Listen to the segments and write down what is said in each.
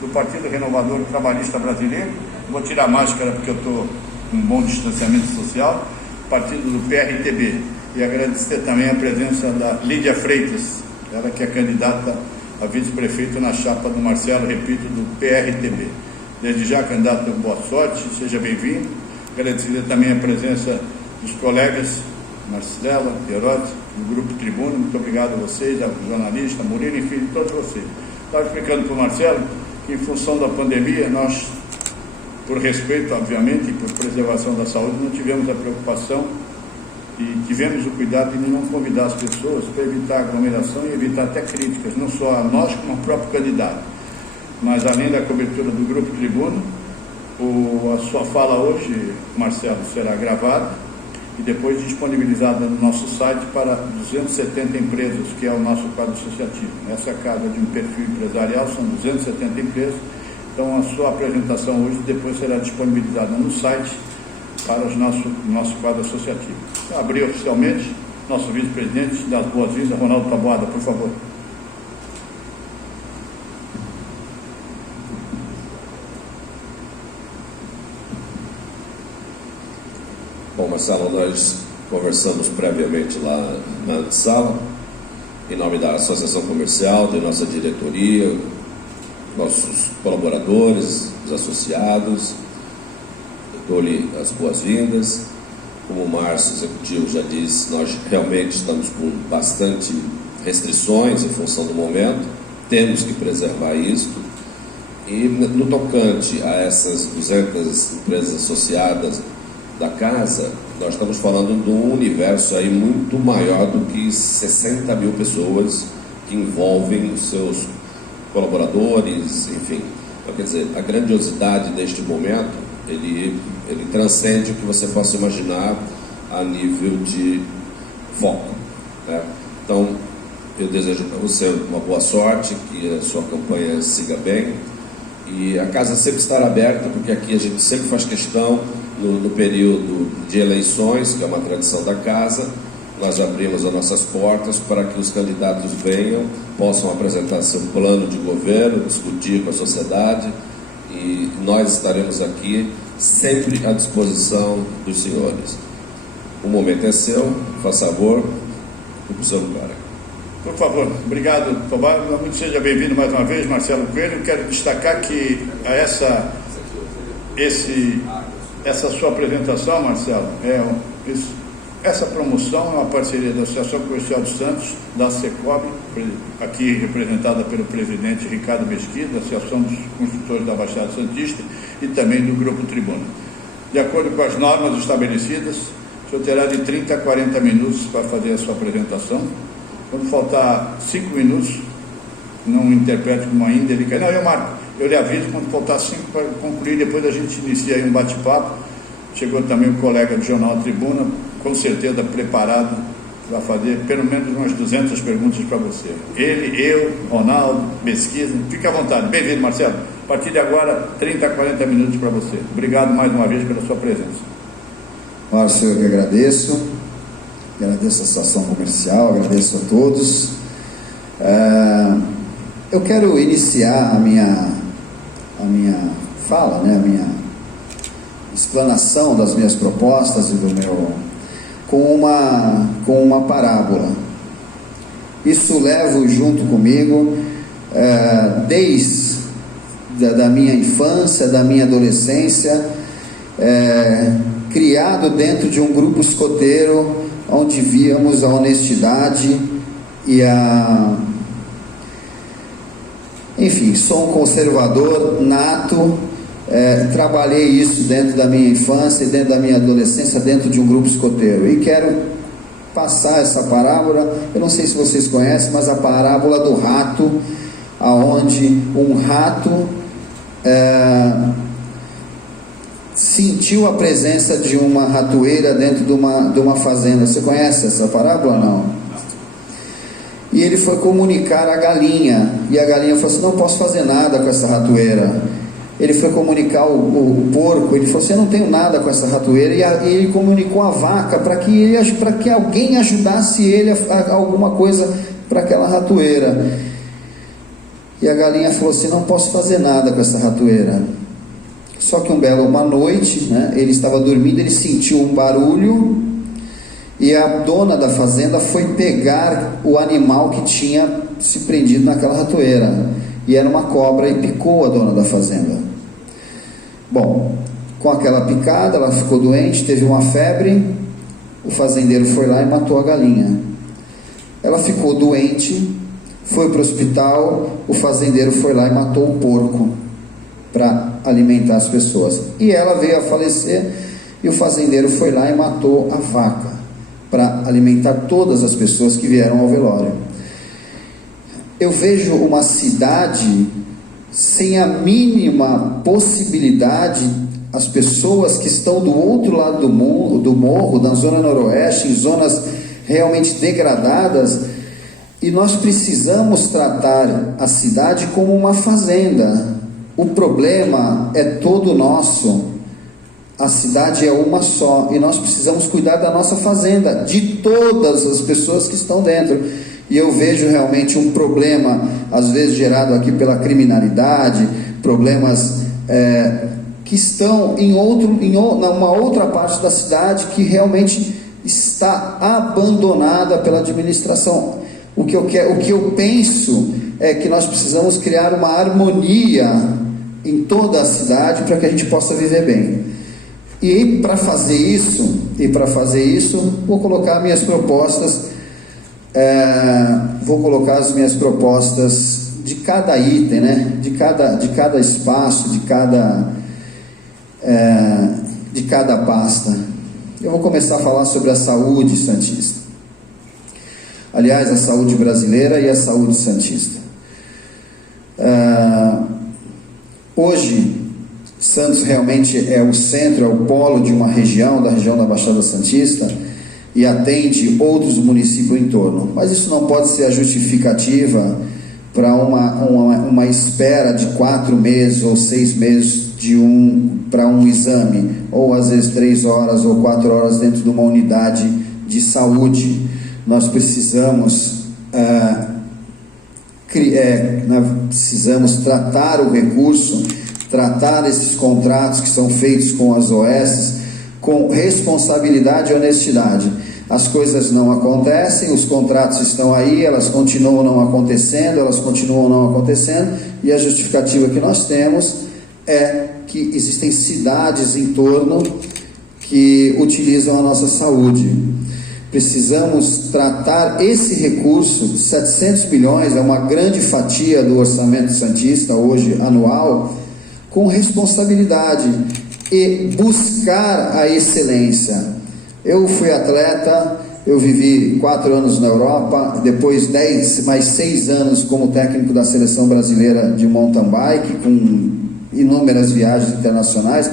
do Partido Renovador Trabalhista Brasileiro, vou tirar a máscara porque eu estou com um bom distanciamento social, partido do PRTB, e agradecer também a presença da Lídia Freitas, ela que é candidata a vice-prefeito na chapa do Marcelo, repito, do PRTB. Desde já, candidato, boa sorte, seja bem-vindo. Agradecer também a presença dos colegas Marcela, Heródoto, do Grupo Tribuna, muito obrigado a vocês, ao jornalista, Murilo, enfim, todos vocês. Estava explicando para o Marcelo que, em função da pandemia, nós, por respeito, obviamente, e por preservação da saúde, não tivemos a preocupação e tivemos o cuidado de não convidar as pessoas para evitar aglomeração e evitar até críticas, não só a nós, como ao próprio candidato. Mas, além da cobertura do Grupo Tribuna, a sua fala hoje, Marcelo, será gravada e depois disponibilizada no nosso site para 270 empresas, que é o nosso quadro associativo. Essa casa de um perfil empresarial, são 270 empresas, então a sua apresentação hoje depois será disponibilizada no site para o nosso quadro associativo. Abrir oficialmente, nosso vice-presidente, das boas-vindas, Ronaldo Taboada, por favor. Bom, Marcelo, nós conversamos previamente lá na sala, em nome da Associação Comercial, da nossa diretoria, nossos colaboradores, os associados. Dou-lhe as boas-vindas. Como o Márcio Executivo já disse, nós realmente estamos com bastante restrições em função do momento, temos que preservar isso. E no tocante a essas 200 empresas associadas da casa, nós estamos falando de um universo aí muito maior do que 60 mil pessoas que envolvem os seus colaboradores, enfim. Então, quer dizer, a grandiosidade deste momento, ele transcende o que você possa imaginar a nível de foco, né? Então, eu desejo para você uma boa sorte, que a sua campanha siga bem, e a casa sempre estará aberta, porque aqui a gente sempre faz questão, no período de eleições, que é uma tradição da casa, nós abrimos as nossas portas para que os candidatos venham, possam apresentar seu plano de governo, discutir com a sociedade, e nós estaremos aqui sempre à disposição dos senhores. O momento é seu, faça favor, o professor Mubarak. Por favor, obrigado, Tobar. Muito seja bem-vindo mais uma vez, Marcelo Coelho. Quero destacar que essa sua apresentação, Marcelo, essa promoção é uma parceria da Associação Comercial dos Santos, da Secob, aqui representada pelo presidente Ricardo Mesquita, da Associação dos Construtores da Baixada Santista e também do Grupo Tribuna. De acordo com as normas estabelecidas, o senhor terá de 30 a 40 minutos para fazer a sua apresentação. Quando faltar 5 minutos, não interprete como uma indelicadeza. Não, eu marco. Eu lhe aviso quando faltar 5 para concluir, depois a gente inicia aí um bate-papo. Chegou também um colega do Jornal Tribuna, com certeza preparado para fazer pelo menos umas 200 perguntas para você. Ele, eu, Ronaldo, Mesquita, fique à vontade. Bem-vindo, Marcelo. A partir de agora, 30 a 40 minutos para você. Obrigado mais uma vez pela sua presença. Márcio, eu que agradeço a Associação Comercial, agradeço a todos. Eu quero iniciar a minha fala, né, a minha explanação das minhas propostas e do meu com uma parábola. Isso levo junto comigo desde da minha infância, da minha adolescência, criado dentro de um grupo escoteiro onde víamos a honestidade e enfim, sou um conservador nato. Trabalhei isso dentro da minha infância e dentro da minha adolescência, dentro de um grupo escoteiro, e quero passar essa parábola. Eu não sei se vocês conhecem, mas a parábola do rato, aonde um rato sentiu a presença de uma ratoeira dentro de uma fazenda. Você conhece essa parábola ou não? E ele foi comunicar à galinha, e a galinha falou assim: não posso fazer nada com essa ratoeira. Ele foi comunicar o porco, ele falou assim: eu não tenho nada com essa ratoeira. E ele comunicou a vaca para que alguém ajudasse ele a alguma coisa para aquela ratoeira. E a galinha falou assim: não posso fazer nada com essa ratoeira. Só que uma noite, né, ele estava dormindo, ele sentiu um barulho, e a dona da fazenda foi pegar o animal que tinha se prendido naquela ratoeira, e era uma cobra, e picou a dona da fazenda. Bom, com aquela picada ela ficou doente, teve uma febre, o fazendeiro foi lá e matou a galinha. Ela ficou doente, foi para o hospital, o fazendeiro foi lá e matou o porco para alimentar as pessoas, e ela veio a falecer, e o fazendeiro foi lá e matou a vaca para alimentar todas as pessoas que vieram ao velório. Eu vejo uma cidade sem a mínima possibilidade, as pessoas que estão do outro lado do morro, na zona noroeste, em zonas realmente degradadas, e nós precisamos tratar a cidade como uma fazenda. O problema é todo nosso, a cidade é uma só, e nós precisamos cuidar da nossa fazenda, de todas as pessoas que estão dentro. E eu vejo realmente um problema, às vezes gerado aqui pela criminalidade, problemas que estão numa outra parte da cidade que realmente está abandonada pela administração. O que eu penso é que nós precisamos criar uma harmonia em toda a cidade para que a gente possa viver bem. E para fazer isso, vou colocar minhas propostas. Vou colocar as minhas propostas de cada item, né? de cada espaço, de cada pasta. Eu vou começar a falar sobre a saúde santista. Aliás, a saúde brasileira e a saúde santista. Hoje, Santos realmente é o centro, é o polo de uma região, da região da Baixada Santista, e atende outros municípios em torno. Mas isso não pode ser a justificativa para uma espera de 4 meses ou 6 meses para um exame, ou às vezes 3 horas ou 4 horas dentro de uma unidade de saúde. Nós precisamos tratar o recurso, tratar esses contratos que são feitos com as OS com responsabilidade e honestidade. As coisas não acontecem, os contratos estão aí, elas continuam não acontecendo, e a justificativa que nós temos é que existem cidades em torno que utilizam a nossa saúde. Precisamos tratar esse recurso, 700 bilhões, é uma grande fatia do orçamento santista hoje, anual, com responsabilidade e buscar a excelência. Eu fui atleta, eu vivi 4 anos na Europa, depois mais 6 anos como técnico da seleção brasileira de mountain bike, com inúmeras viagens internacionais,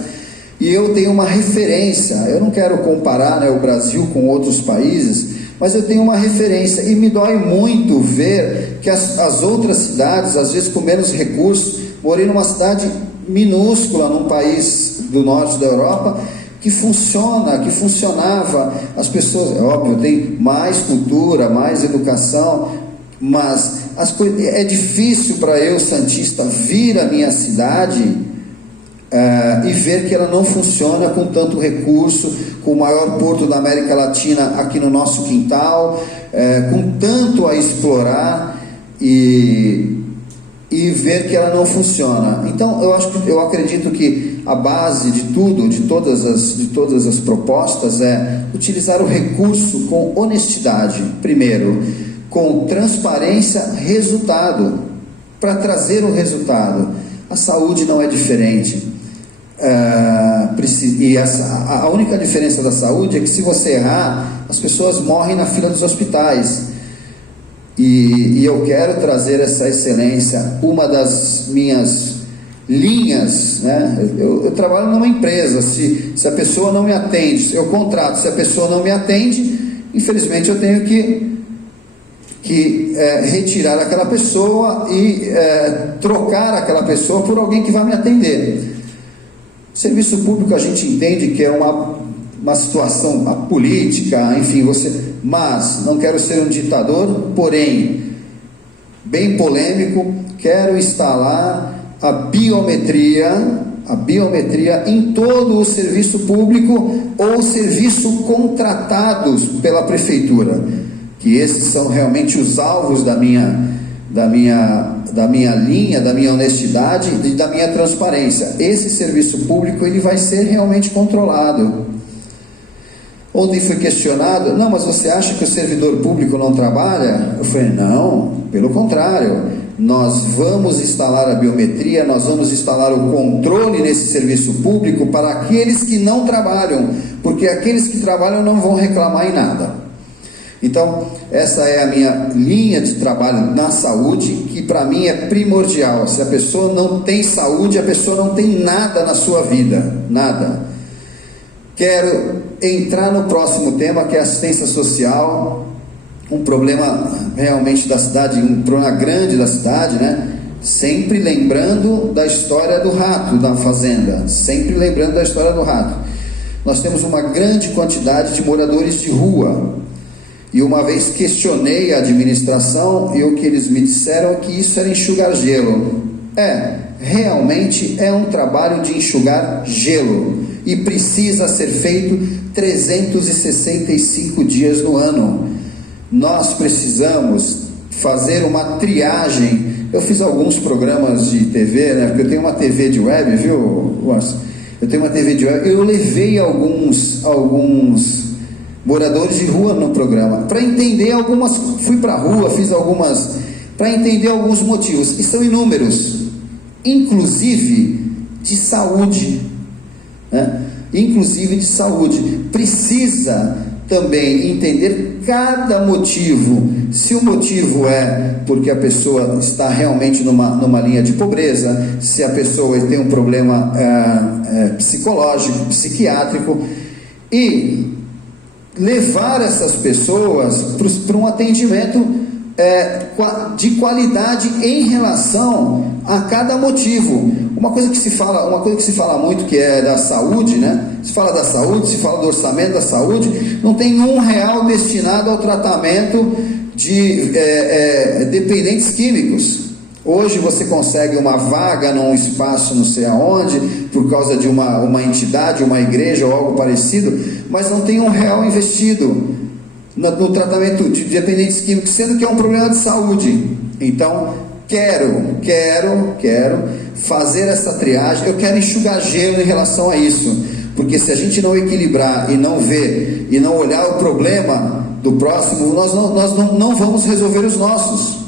e eu tenho uma referência. Eu não quero comparar, né, o Brasil com outros países, mas eu tenho uma referência, e me dói muito ver que as outras cidades, às vezes com menos recursos, morei numa cidade minúscula, num país do norte da Europa, que funcionava, as pessoas, é óbvio, tem mais cultura, mais educação, mas é difícil para eu, santista, vir à minha cidade e ver que ela não funciona com tanto recurso, com o maior porto da América Latina aqui no nosso quintal, com tanto a explorar, e ver que ela não funciona. Então eu acredito que a base de tudo, de todas as propostas, é utilizar o recurso com honestidade, primeiro, com transparência, resultado, para trazer o resultado. A saúde não é diferente. A única diferença da saúde é que, se você errar, as pessoas morrem na fila dos hospitais. E eu quero trazer essa excelência. Uma das minhas linhas, né? Eu trabalho numa empresa. Se a pessoa não me atende, eu contrato. Se a pessoa não me atende, infelizmente eu tenho que retirar aquela pessoa e trocar aquela pessoa por alguém que vai me atender. Serviço público, a gente entende que é uma situação, a política, enfim, mas não quero ser um ditador, porém, bem polêmico, quero instalar a biometria em todo o serviço público ou serviço contratados pela prefeitura, que esses são realmente os alvos da minha linha, da minha honestidade e da minha transparência. Esse serviço público ele vai ser realmente controlado. Ontem fui questionado, não, mas você acha que o servidor público não trabalha? Eu falei, não, pelo contrário, nós vamos instalar a biometria, nós vamos instalar o controle nesse serviço público para aqueles que não trabalham, porque aqueles que trabalham não vão reclamar em nada. Então, essa é a minha linha de trabalho na saúde, que para mim é primordial. Se a pessoa não tem saúde, a pessoa não tem nada na sua vida, nada. Quero entrar no próximo tema, que é assistência social, um problema realmente da cidade, um problema grande da cidade, né? Sempre lembrando da história do rato da fazenda, sempre lembrando da história do rato. Nós temos uma grande quantidade de moradores de rua, e uma vez questionei a administração, e o que eles me disseram é que isso era enxugar gelo. Realmente é um trabalho de enxugar gelo, e precisa ser feito 365 dias no ano. Nós precisamos fazer uma triagem. Eu fiz alguns programas de TV, né? Porque eu tenho uma TV de web, viu? Eu tenho uma TV de web. Eu levei alguns moradores de rua no programa para entender algumas. Fui para a rua, fiz algumas para entender alguns motivos. E são inúmeros, inclusive de saúde, né? Inclusive de saúde. Precisa também entender cada motivo. Se o motivo é porque a pessoa está realmente numa linha de pobreza, se a pessoa tem um problema psicológico, psiquiátrico, e levar essas pessoas para um atendimento de qualidade em relação a cada motivo. Uma coisa que se fala muito, que é da saúde, né? Se fala da saúde, se fala do orçamento da saúde, não tem R$1 destinado ao tratamento de dependentes químicos. Hoje você consegue uma vaga num espaço não sei aonde, por causa de uma entidade, uma igreja ou algo parecido, mas não tem R$1 investido no tratamento de dependentes químicos, sendo que é um problema de saúde. Então, quero fazer essa triagem, eu quero enxugar gelo em relação a isso, porque se a gente não equilibrar e não ver, e não olhar o problema do próximo, nós não vamos resolver os nossos.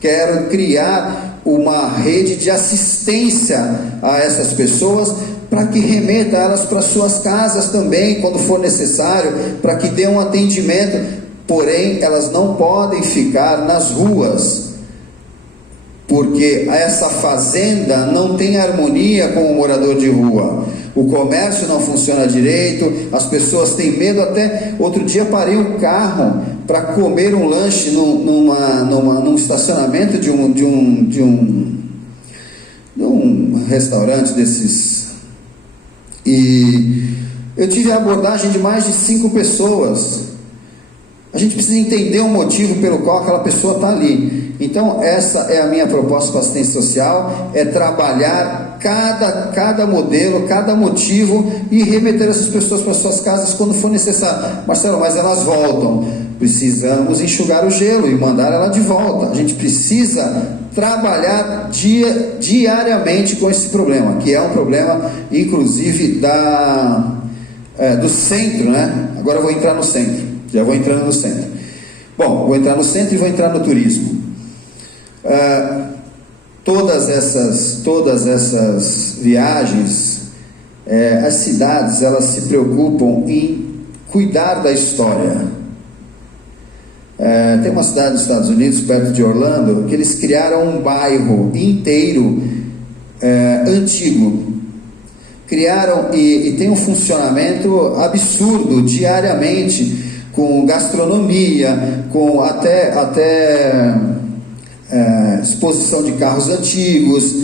Quero criar uma rede de assistência a essas pessoas, para que remeta elas para suas casas também, quando for necessário, para que dê um atendimento. Porém, elas não podem ficar nas ruas, porque essa fazenda não tem harmonia com o morador de rua. O comércio não funciona direito, as pessoas têm medo. Até outro dia parei um carro para comer um lanche num estacionamento de um restaurante desses, e eu tive a abordagem de mais de 5 pessoas. A gente precisa entender o motivo pelo qual aquela pessoa está ali. Então, essa é a minha proposta para a assistência social, é trabalhar cada modelo, cada motivo, e remeter essas pessoas para suas casas quando for necessário. Marcelo, mas elas voltam. Precisamos enxugar o gelo e mandar ela de volta. A gente precisa trabalhar diariamente com esse problema, que é um problema, inclusive, do centro, né? Agora eu vou entrar no centro. Já vou entrando no centro. Bom, vou entrar no centro e vou entrar no turismo. Todas essas viagens, as cidades, elas se preocupam em cuidar da história. Tem uma cidade dos Estados Unidos, perto de Orlando, que eles criaram um bairro inteiro antigo. Criaram e tem um funcionamento absurdo diariamente, com gastronomia, com até exposição de carros antigos.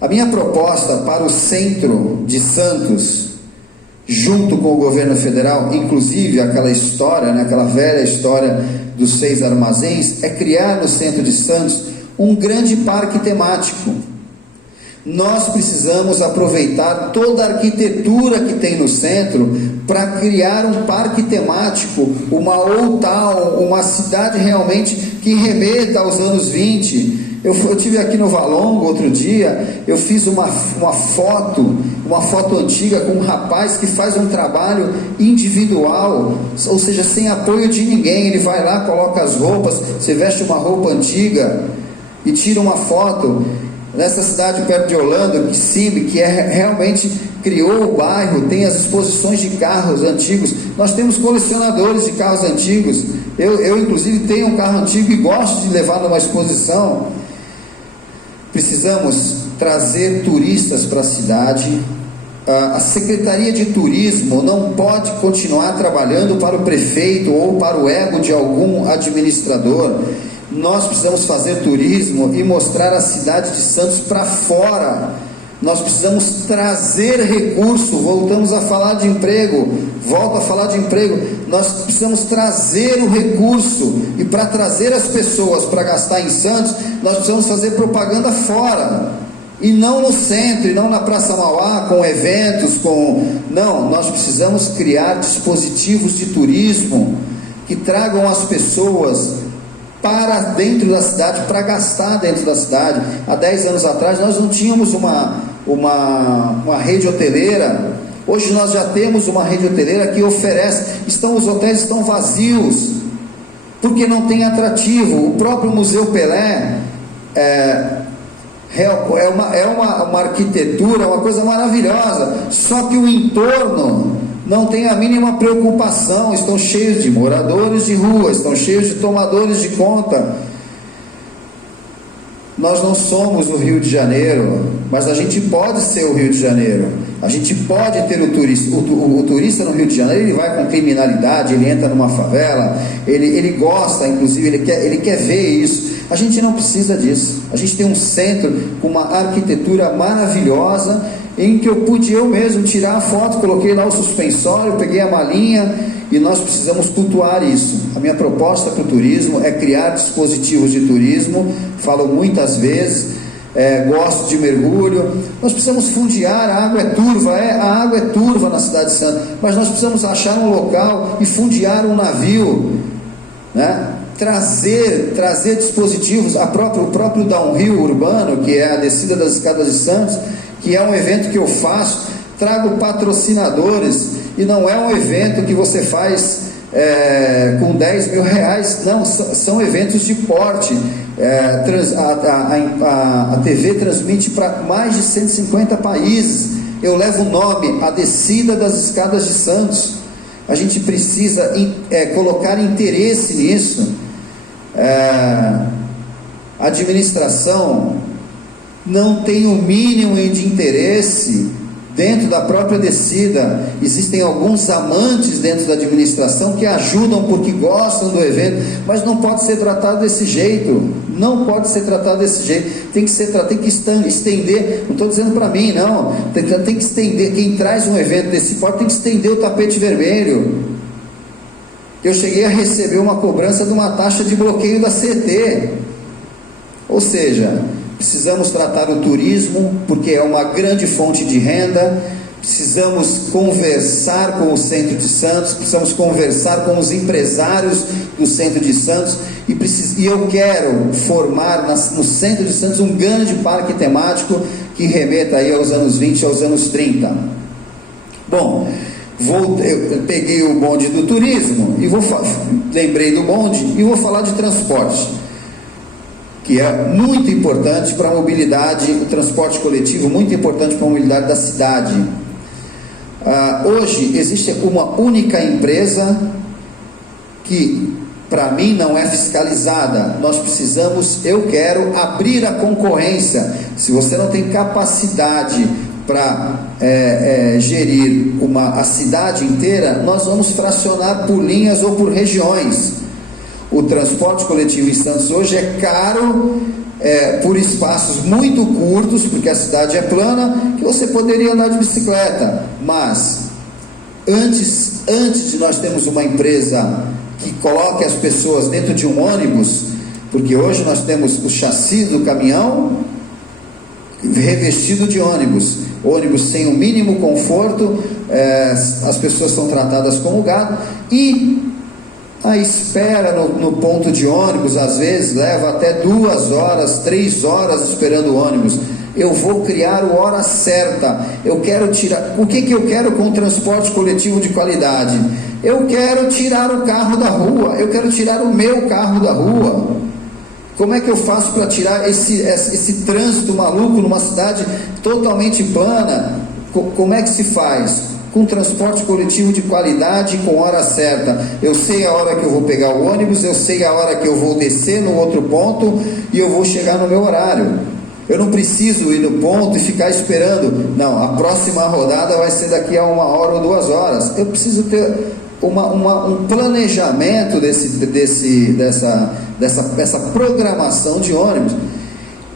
A minha proposta para o centro de Santos junto com o governo federal, inclusive aquela história, né, aquela velha história dos 6 armazéns, é criar no centro de Santos um grande parque temático. Nós precisamos aproveitar toda a arquitetura que tem no centro para criar um parque temático, uma old town, uma cidade realmente que remeta aos anos 20. Eu estive aqui no Valongo outro dia, eu fiz uma foto antiga com um rapaz que faz um trabalho individual, ou seja, sem apoio de ninguém. Ele vai lá, coloca as roupas, você veste uma roupa antiga e tira uma foto. Nessa cidade perto de Orlando, Kissimmee, que realmente criou o bairro, tem as exposições de carros antigos. Nós temos colecionadores de carros antigos. Eu inclusive tenho um carro antigo e gosto de levar numa exposição. Precisamos trazer turistas para a cidade. A Secretaria de Turismo não pode continuar trabalhando para o prefeito ou para o ego de algum administrador. Nós precisamos fazer turismo e mostrar a cidade de Santos para fora. Nós precisamos trazer recurso. Voltamos a falar de emprego. Volto a falar de emprego. Nós precisamos trazer o recurso. E para trazer as pessoas para gastar em Santos, nós precisamos fazer propaganda fora. E não no centro, e não na Praça Mauá, com eventos, Não, nós precisamos criar dispositivos de turismo que tragam as pessoas para dentro da cidade, para gastar dentro da cidade. Há 10 anos atrás nós não tínhamos uma rede hoteleira. Hoje nós já temos uma rede hoteleira que oferece. Os hotéis estão vazios porque não tem atrativo. O próprio Museu Pelé é uma arquitetura, uma coisa maravilhosa, só que o entorno não tem a mínima preocupação. Estão cheios de moradores de rua, estão cheios de tomadores de conta. Nós não somos o Rio de Janeiro, mas a gente pode ser o Rio de Janeiro. A gente pode ter o turista. O turista no Rio de Janeiro, ele vai com criminalidade, ele entra numa favela, ele gosta, inclusive, ele quer ver isso. A gente não precisa disso. A gente tem um centro com uma arquitetura maravilhosa, em que eu pude eu mesmo tirar a foto, coloquei lá o suspensório, peguei a malinha, e nós precisamos cultuar isso. A minha proposta para o turismo é criar dispositivos de turismo. Falo muitas vezes, gosto de mergulho. Nós precisamos fundear. A água é turva na cidade de Santos, mas nós precisamos achar um local e fundear um navio, né? Trazer dispositivos. O próprio downhill urbano, que é a descida das escadas de Santos, que é um evento que eu faço, trago patrocinadores, e não é um evento que você faz com 10 mil reais, não, são eventos de porte. A TV transmite para mais de 150 países. Eu levo o nome, a descida das escadas de Santos. A gente precisa colocar interesse nisso. A administração não tem o mínimo de interesse dentro da própria descida. Existem alguns amantes dentro da administração que ajudam porque gostam do evento, mas não pode ser tratado desse jeito. Não pode ser tratado desse jeito. Tem que estender. Não estou dizendo para mim, não. Tem que estender. Quem traz um evento desse porte tem que estender o tapete vermelho. Eu cheguei a receber uma cobrança de uma taxa de bloqueio da CET. Ou seja, precisamos tratar o turismo, porque é uma grande fonte de renda. Precisamos conversar com o centro de Santos, precisamos conversar com os empresários do centro de Santos, e eu quero formar no centro de Santos um grande parque temático que remeta aí aos anos 20, aos anos 30. Bom, eu peguei o bonde do turismo, e lembrei do bonde, e vou falar de transporte, que é muito importante para a mobilidade, o transporte coletivo, muito importante para a mobilidade da cidade. Hoje existe uma única empresa que, para mim, não é fiscalizada. Eu quero abrir a concorrência. Se você não tem capacidade para gerir a cidade inteira, nós vamos fracionar por linhas ou por regiões. O transporte coletivo em Santos hoje é caro, por espaços muito curtos, porque a cidade é plana, que você poderia andar de bicicleta, mas Antes de nós termos uma empresa que coloque as pessoas dentro de um ônibus, porque hoje nós temos o chassi do caminhão revestido de ônibus sem o mínimo conforto, as pessoas são tratadas como gado, e a espera no ponto de ônibus às vezes leva até 2 horas, 3 horas esperando o ônibus. Eu vou criar o hora certa. Eu quero tirar. O que eu quero com o transporte coletivo de qualidade? Eu quero tirar o carro da rua. Eu quero tirar o meu carro da rua. Como é que eu faço para tirar esse trânsito maluco numa cidade totalmente plana? Como é que se faz? Com transporte coletivo de qualidade, com hora certa. Eu sei a hora que eu vou pegar o ônibus, eu sei a hora que eu vou descer no outro ponto e eu vou chegar no meu horário. Eu não preciso ir no ponto e ficar esperando. Não, a próxima rodada vai ser daqui a 1 hora ou 2 horas. Eu preciso ter um planejamento dessa programação de ônibus.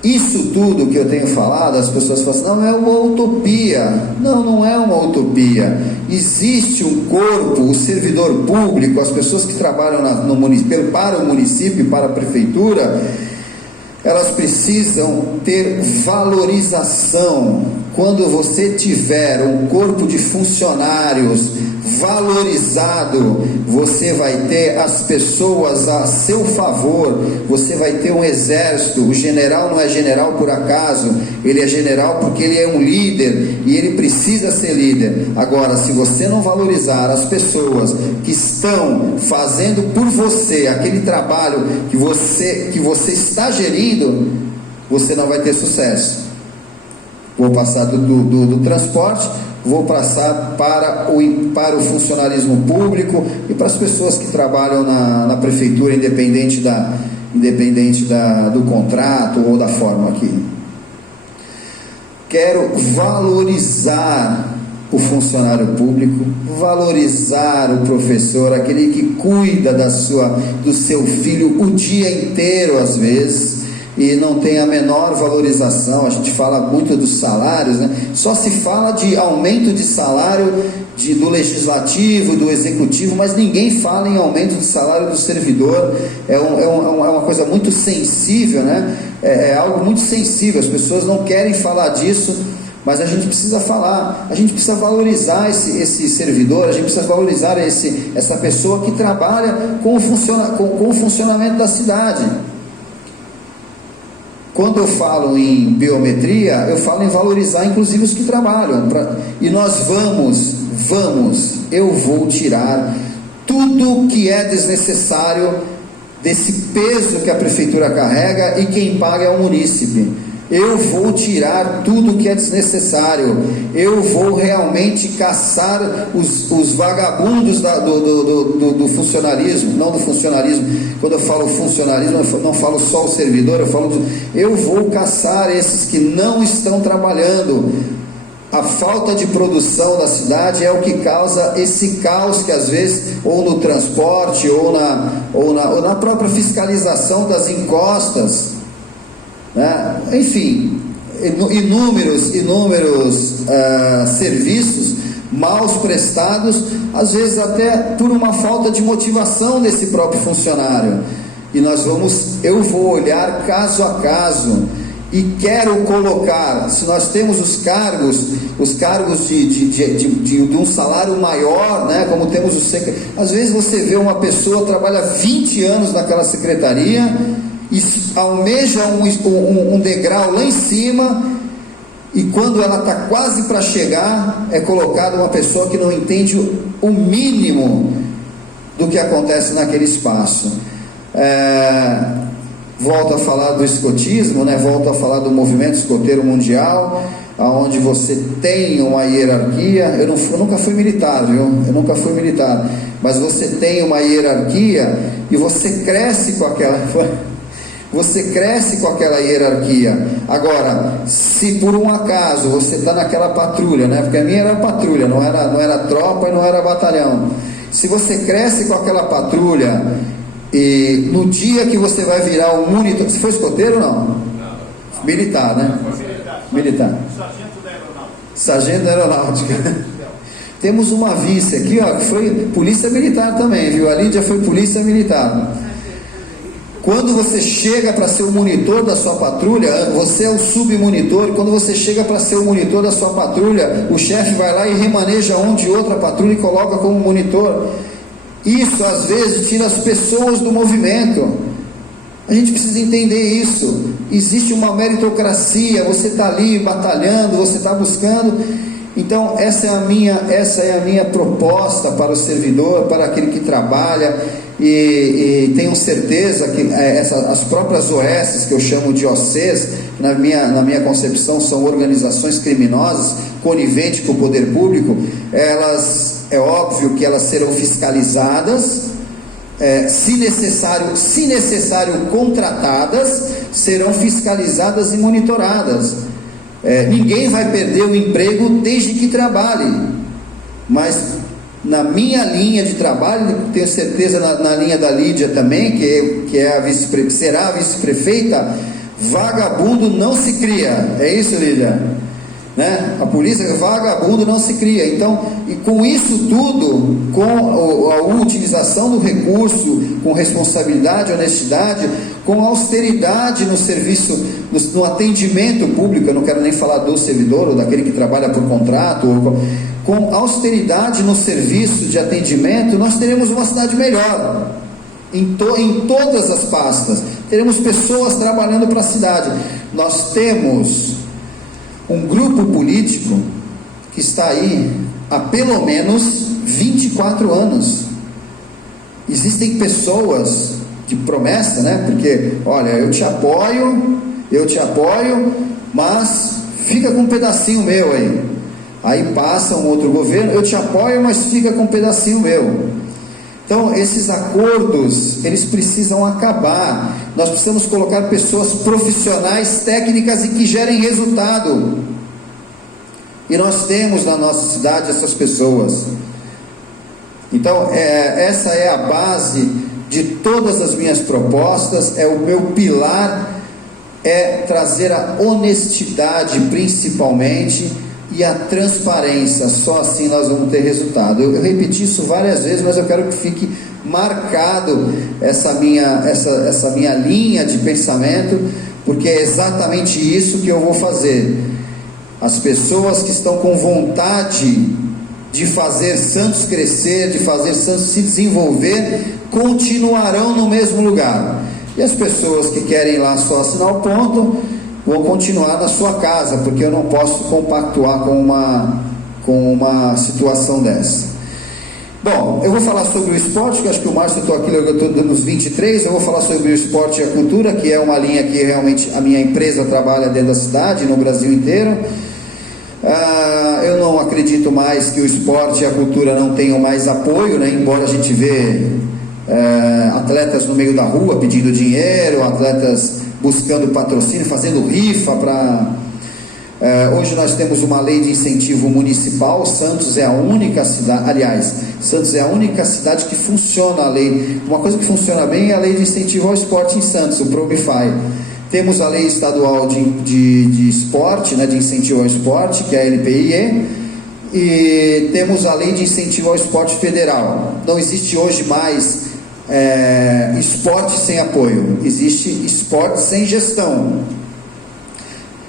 Isso tudo que eu tenho falado, as pessoas falam assim, não é uma utopia. Não é uma utopia. Existe um corpo, o servidor público, as pessoas que trabalham para o município e para a prefeitura, elas precisam ter valorização. Quando você tiver um corpo de funcionários valorizado, você vai ter as pessoas a seu favor, você vai ter um exército. O general não é general por acaso, ele é general porque ele é um líder e ele precisa ser líder. Agora, se você não valorizar as pessoas que estão fazendo por você aquele trabalho que você está gerindo, você não vai ter sucesso. Vou passar do transporte, vou passar para o funcionalismo público e para as pessoas que trabalham na prefeitura, independente do contrato ou da forma aqui. Quero valorizar o funcionário público, valorizar o professor, aquele que cuida do seu filho o dia inteiro às vezes, e não tem a menor valorização. A gente fala muito dos salários, né? Só se fala de aumento de salário do legislativo, do executivo, mas ninguém fala em aumento de salário do servidor. É uma coisa muito sensível, né? É algo muito sensível, as pessoas não querem falar disso, mas a gente precisa falar, a gente precisa valorizar esse servidor, a gente precisa valorizar essa pessoa que trabalha com o funcionamento da cidade. Quando eu falo em biometria, eu falo em valorizar inclusive os que trabalham, e nós eu vou tirar tudo que é desnecessário desse peso que a prefeitura carrega, e quem paga é o munícipe. Eu vou tirar tudo que é desnecessário. Eu vou realmente caçar os vagabundos do funcionalismo, não do funcionalismo. Quando eu falo funcionalismo, eu não falo só o servidor, eu vou caçar esses que não estão trabalhando. A falta de produção da cidade é o que causa esse caos que às vezes, ou no transporte, ou na própria fiscalização das encostas, né? Enfim, inúmeros serviços mal prestados, às vezes até por uma falta de motivação desse próprio funcionário. E eu vou olhar caso a caso e quero colocar, se nós temos os cargos de um salário maior, né, como temos às vezes você vê uma pessoa trabalha 20 anos naquela secretaria e almeja um degrau lá em cima, e quando ela está quase para chegar, é colocada uma pessoa que não entende o mínimo do que acontece naquele espaço. Volto a falar do escotismo, né? Volto a falar do movimento escoteiro mundial, onde você tem uma hierarquia. Eu nunca fui militar, viu? Eu nunca fui militar, mas você tem uma hierarquia e você cresce com aquela hierarquia. Agora, se por um acaso você está naquela patrulha, né? Porque a minha era patrulha, não era tropa e não era batalhão. Se você cresce com aquela patrulha, e no dia que você vai virar um monitor, você foi escoteiro ou não? Militar, né? Militar. Sargento da aeronáutica. Temos uma vice aqui, ó, que foi polícia militar também, viu? A Lídia foi polícia militar. Quando você chega para ser o monitor da sua patrulha, você é o submonitor, e quando você chega para ser o monitor da sua patrulha, o chefe vai lá e remaneja um de outra patrulha e coloca como monitor. Isso às vezes tira as pessoas do movimento. A gente precisa entender isso. Existe uma meritocracia, você está ali batalhando, você está buscando. Então essa é a minha proposta para o servidor, para aquele que trabalha, e tenho certeza que as próprias OS, que eu chamo de OCs, na minha concepção são organizações criminosas, coniventes com o poder público, elas, é óbvio que elas serão fiscalizadas, se necessário contratadas, serão fiscalizadas e monitoradas. Ninguém vai perder o emprego desde que trabalhe, mas na minha linha de trabalho, tenho certeza na linha da Lídia também, que será a vice-prefeita, vagabundo não se cria. É isso, Lídia? Né? A polícia, vagabundo não se cria. Então, e com isso tudo, com a utilização do recurso, com responsabilidade, honestidade, com austeridade no serviço, no atendimento público, eu não quero nem falar do servidor ou daquele que trabalha por contrato, com austeridade no serviço de atendimento, nós teremos uma cidade melhor, em todas as pastas, teremos pessoas trabalhando para a cidade. Nós temos um grupo político que está aí há pelo menos 24 anos. Existem pessoas de promessa, né? Porque, olha, eu te apoio, mas fica com um pedacinho meu aí. Aí passa um outro governo, eu te apoio, mas fica com um pedacinho meu. Então, esses acordos, eles precisam acabar. Nós precisamos colocar pessoas profissionais, técnicas e que gerem resultado. E nós temos na nossa cidade essas pessoas. Então, essa é a base de todas as minhas propostas, é o meu pilar, é trazer a honestidade principalmente, e a transparência. Só assim nós vamos ter resultado. Eu repeti isso várias vezes, mas eu quero que fique marcado essa minha linha de pensamento, porque é exatamente isso que eu vou fazer. As pessoas que estão com vontade de fazer Santos crescer, de fazer Santos se desenvolver, continuarão no mesmo lugar, e as pessoas que querem ir lá só assinar o ponto, vão continuar na sua casa, porque eu não posso compactuar com uma situação dessa. Bom, eu vou falar sobre o esporte, que acho que o Márcio estou aqui nos 23, eu vou falar sobre o esporte e a cultura, que é uma linha que realmente a minha empresa trabalha dentro da cidade, no Brasil inteiro. Eu não acredito mais que o esporte e a cultura não tenham mais apoio, né? Embora a gente vê atletas no meio da rua pedindo dinheiro, atletas buscando patrocínio, fazendo rifa para... hoje nós temos uma lei de incentivo municipal. Santos é a única cidade, Santos é a única cidade que funciona a lei. Uma coisa que funciona bem é a lei de incentivo ao esporte em Santos, o PROBIFAI. Temos a lei estadual de esporte, né, de incentivo ao esporte, que é a LPIE, e temos a lei de incentivo ao esporte federal. Não existe hoje mais esporte sem apoio, existe esporte sem gestão.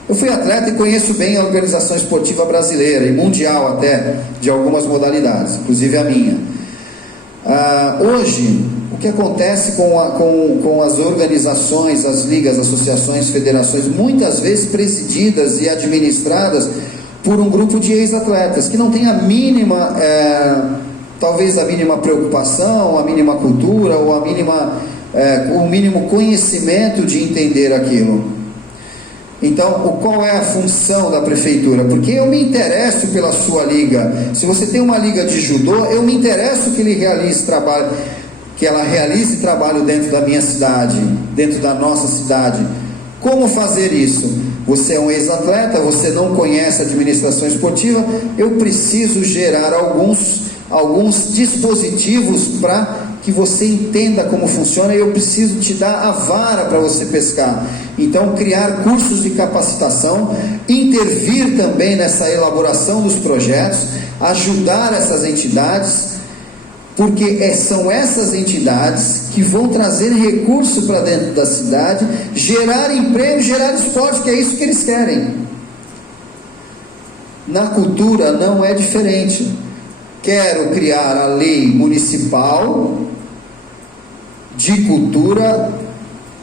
Eu fui atleta e conheço bem a organização esportiva brasileira e mundial até, de algumas modalidades, inclusive a minha. Hoje, o que acontece com as organizações, as ligas, associações, federações, muitas vezes presididas e administradas por um grupo de ex-atletas, que não tem a mínima... talvez a mínima preocupação, a mínima cultura, ou o mínimo conhecimento de entender aquilo. Então, qual é a função da prefeitura? Porque eu me interesso pela sua liga. Se você tem uma liga de judô, eu me interesso que ela realize trabalho dentro da minha cidade, dentro da nossa cidade. Como fazer isso? Você é um ex-atleta, você não conhece a administração esportiva, eu preciso gerar alguns dispositivos para que você entenda como funciona, e eu preciso te dar a vara para você pescar. Então, criar cursos de capacitação, intervir também nessa elaboração dos projetos, ajudar essas entidades, porque são essas entidades que vão trazer recurso para dentro da cidade, gerar emprego, gerar esporte, que é isso que eles querem. Na cultura não é diferente. Quero criar a lei municipal de cultura,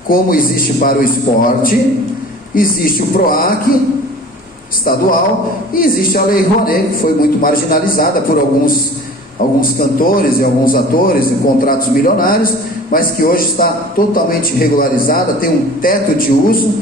como existe para o esporte, existe o PROAC estadual, e existe a Lei Rouanet, que foi muito marginalizada por alguns cantores e alguns atores em contratos milionários, mas que hoje está totalmente regularizada, tem um teto de uso,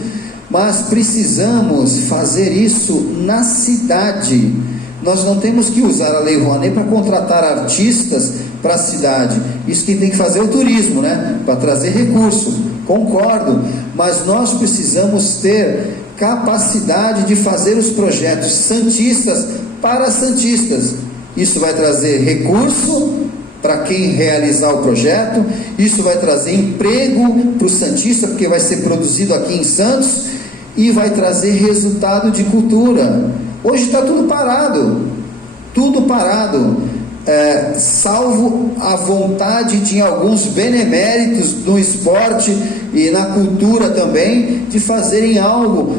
mas precisamos fazer isso na cidade. Nós não temos que usar a Lei Rouanet para contratar artistas para a cidade. Isso quem tem que fazer é o turismo, né? Para trazer recurso, concordo, mas nós precisamos ter capacidade de fazer os projetos santistas para santistas. Isso vai trazer recurso para quem realizar o projeto, isso vai trazer emprego para o santista, porque vai ser produzido aqui em Santos, e vai trazer resultado de cultura. Hoje está tudo parado, salvo a vontade de alguns beneméritos no esporte e na cultura também, de fazerem algo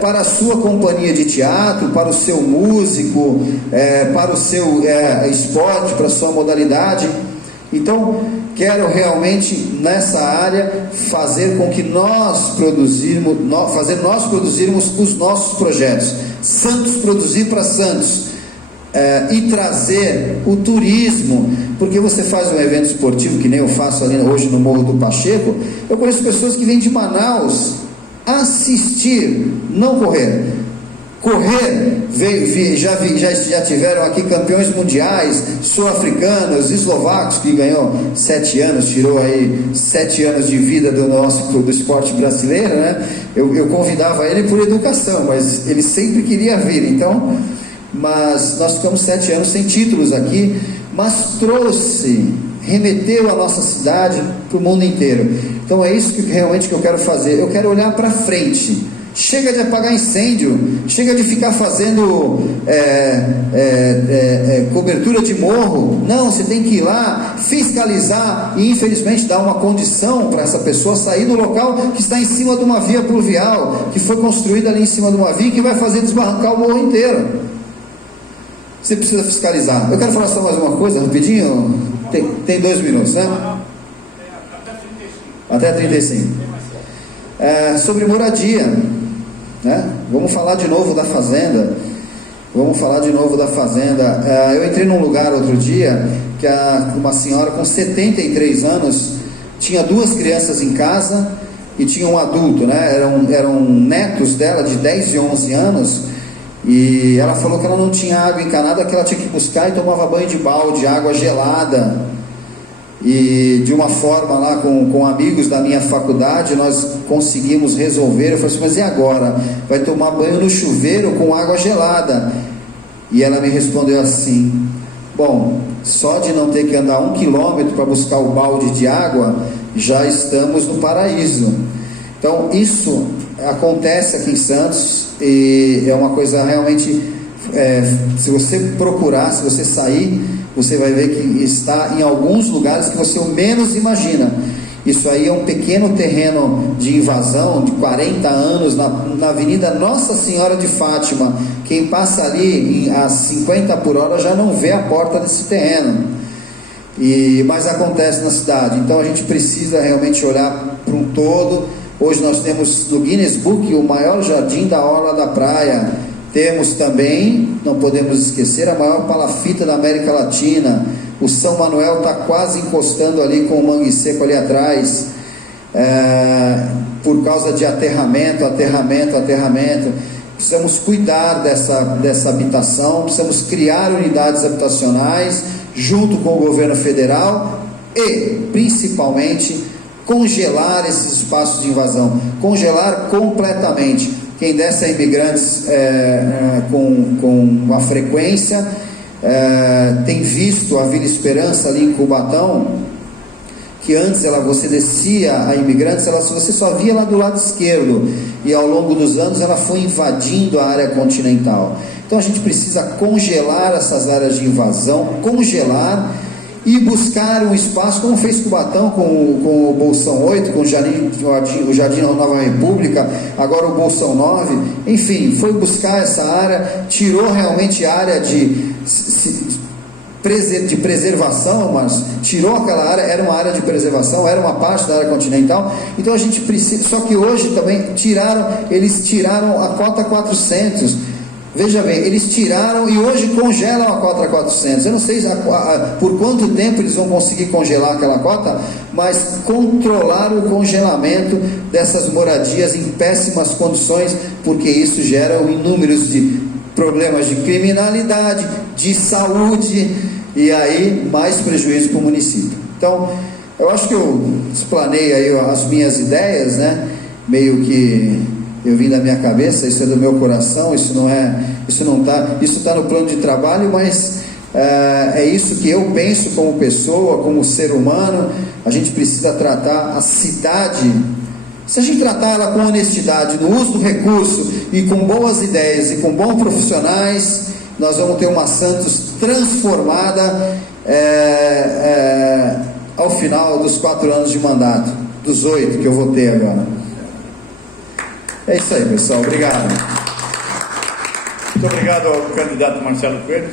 para a sua companhia de teatro, para o seu músico, para o seu esporte, para a sua modalidade. Então, quero realmente nessa área fazer com que nós produzirmos os nossos projetos. Santos produzir para Santos, e trazer o turismo, porque você faz um evento esportivo, que nem eu faço ali hoje no Morro do Pacheco. Eu conheço pessoas que vêm de Manaus assistir, não correr. Já tiveram aqui campeões mundiais, sul-africanos, eslovacos, que ganhou 7 anos, tirou aí 7 anos de vida do esporte brasileiro, né? Eu convidava ele por educação, mas ele sempre queria vir. Então, mas nós ficamos 7 anos sem títulos aqui, mas remeteu a nossa cidade para o mundo inteiro. Então é isso que realmente que eu quero fazer. Eu quero olhar para frente. Chega de apagar incêndio, chega de ficar fazendo cobertura de morro. Não, você tem que ir lá, fiscalizar e infelizmente dar uma condição para essa pessoa sair do local que está em cima de uma via pluvial, que foi construída ali em cima de uma via, que vai fazer desbarrancar o morro inteiro. Você precisa fiscalizar. Eu quero falar só mais uma coisa, rapidinho. Tem 2 minutos, né? Até 35. Sobre moradia, né? Vamos falar de novo da fazenda. Eu entrei num lugar outro dia que uma senhora com 73 anos tinha 2 crianças em casa e tinha um adulto, né? Eram netos dela de 10 e 11 anos. E ela falou que ela não tinha água encanada, que ela tinha que buscar, e tomava banho de balde, água gelada. E de uma forma lá com amigos da minha faculdade, nós conseguimos resolver. Eu falei assim, mas e agora? Vai tomar banho no chuveiro com água gelada? E ela me respondeu assim: bom, só de não ter que andar 1 quilômetro para buscar o balde de água, já estamos no paraíso. Então isso acontece aqui em Santos, e é uma coisa realmente, se você procurar, se você sair, você vai ver que está em alguns lugares que você menos imagina. Isso aí é um pequeno terreno de invasão de 40 anos na Avenida Nossa Senhora de Fátima. Quem passa ali a 50 por hora já não vê a porta desse terreno. Mas acontece na cidade. Então a gente precisa realmente olhar para um todo. Hoje nós temos no Guinness Book o maior jardim da orla da praia. Temos também, não podemos esquecer, a maior palafita da América Latina. O São Manuel está quase encostando ali com o Mangue Seco ali atrás, por causa de aterramento. Precisamos cuidar dessa habitação, precisamos criar unidades habitacionais junto com o governo federal e, principalmente, congelar esses espaços de invasão, congelar completamente. Quem desce a imigrantes com uma frequência, tem visto a Vila Esperança ali em Cubatão, que antes você descia a Imigrantes, você só via lá do lado esquerdo, e ao longo dos anos ela foi invadindo a área continental. Então a gente precisa congelar essas áreas de invasão, congelar e buscar um espaço, como fez Cubatão com o Bolsão 8, com o Jardim Nova República, agora o Bolsão 9, enfim, foi buscar essa área, tirou realmente a área de preservação, mas tirou aquela área, era uma área de preservação, era uma parte da área continental. Então a gente precisa, só que hoje também eles tiraram a cota 400. Veja bem, eles tiraram e hoje congelam a cota 400. Eu não sei por quanto tempo eles vão conseguir congelar aquela cota, mas controlar o congelamento dessas moradias em péssimas condições, porque isso gera inúmeros de problemas de criminalidade, de saúde, e aí mais prejuízo para o município. Então, eu acho que eu explanei aí as minhas ideias, né? Meio que eu vim da minha cabeça, isso é do meu coração, isso está no plano de trabalho, mas é isso que eu penso como pessoa, como ser humano. A gente precisa tratar a cidade, se a gente tratar ela com honestidade, no uso do recurso e com boas ideias e com bons profissionais, nós vamos ter uma Santos transformada ao final dos 4 anos de mandato, dos 8 que eu vou ter agora. É isso aí, pessoal. Obrigado. Muito obrigado ao candidato Marcelo Coelho.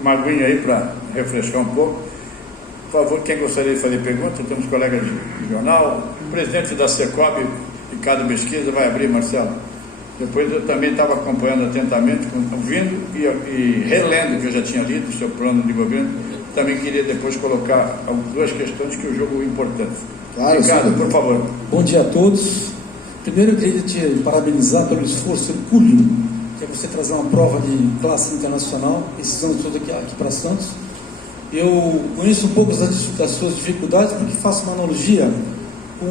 Maguinho aí para refrescar um pouco. Por favor, quem gostaria de fazer pergunta? Temos colegas de jornal. O presidente da Secob, Ricardo Mesquisa, vai abrir, Marcelo. Depois eu também estava acompanhando atentamente, ouvindo e relendo, que eu já tinha lido o seu plano de governo. Também queria depois colocar 2 questões que eu julgo importantes. Claro, Ricardo, por favor. Bom dia a todos. Primeiro eu queria te parabenizar pelo esforço hercúleo, que é você trazer uma prova de classe internacional, esses anos todos aqui para Santos. Eu conheço um pouco das suas dificuldades, porque faço uma analogia com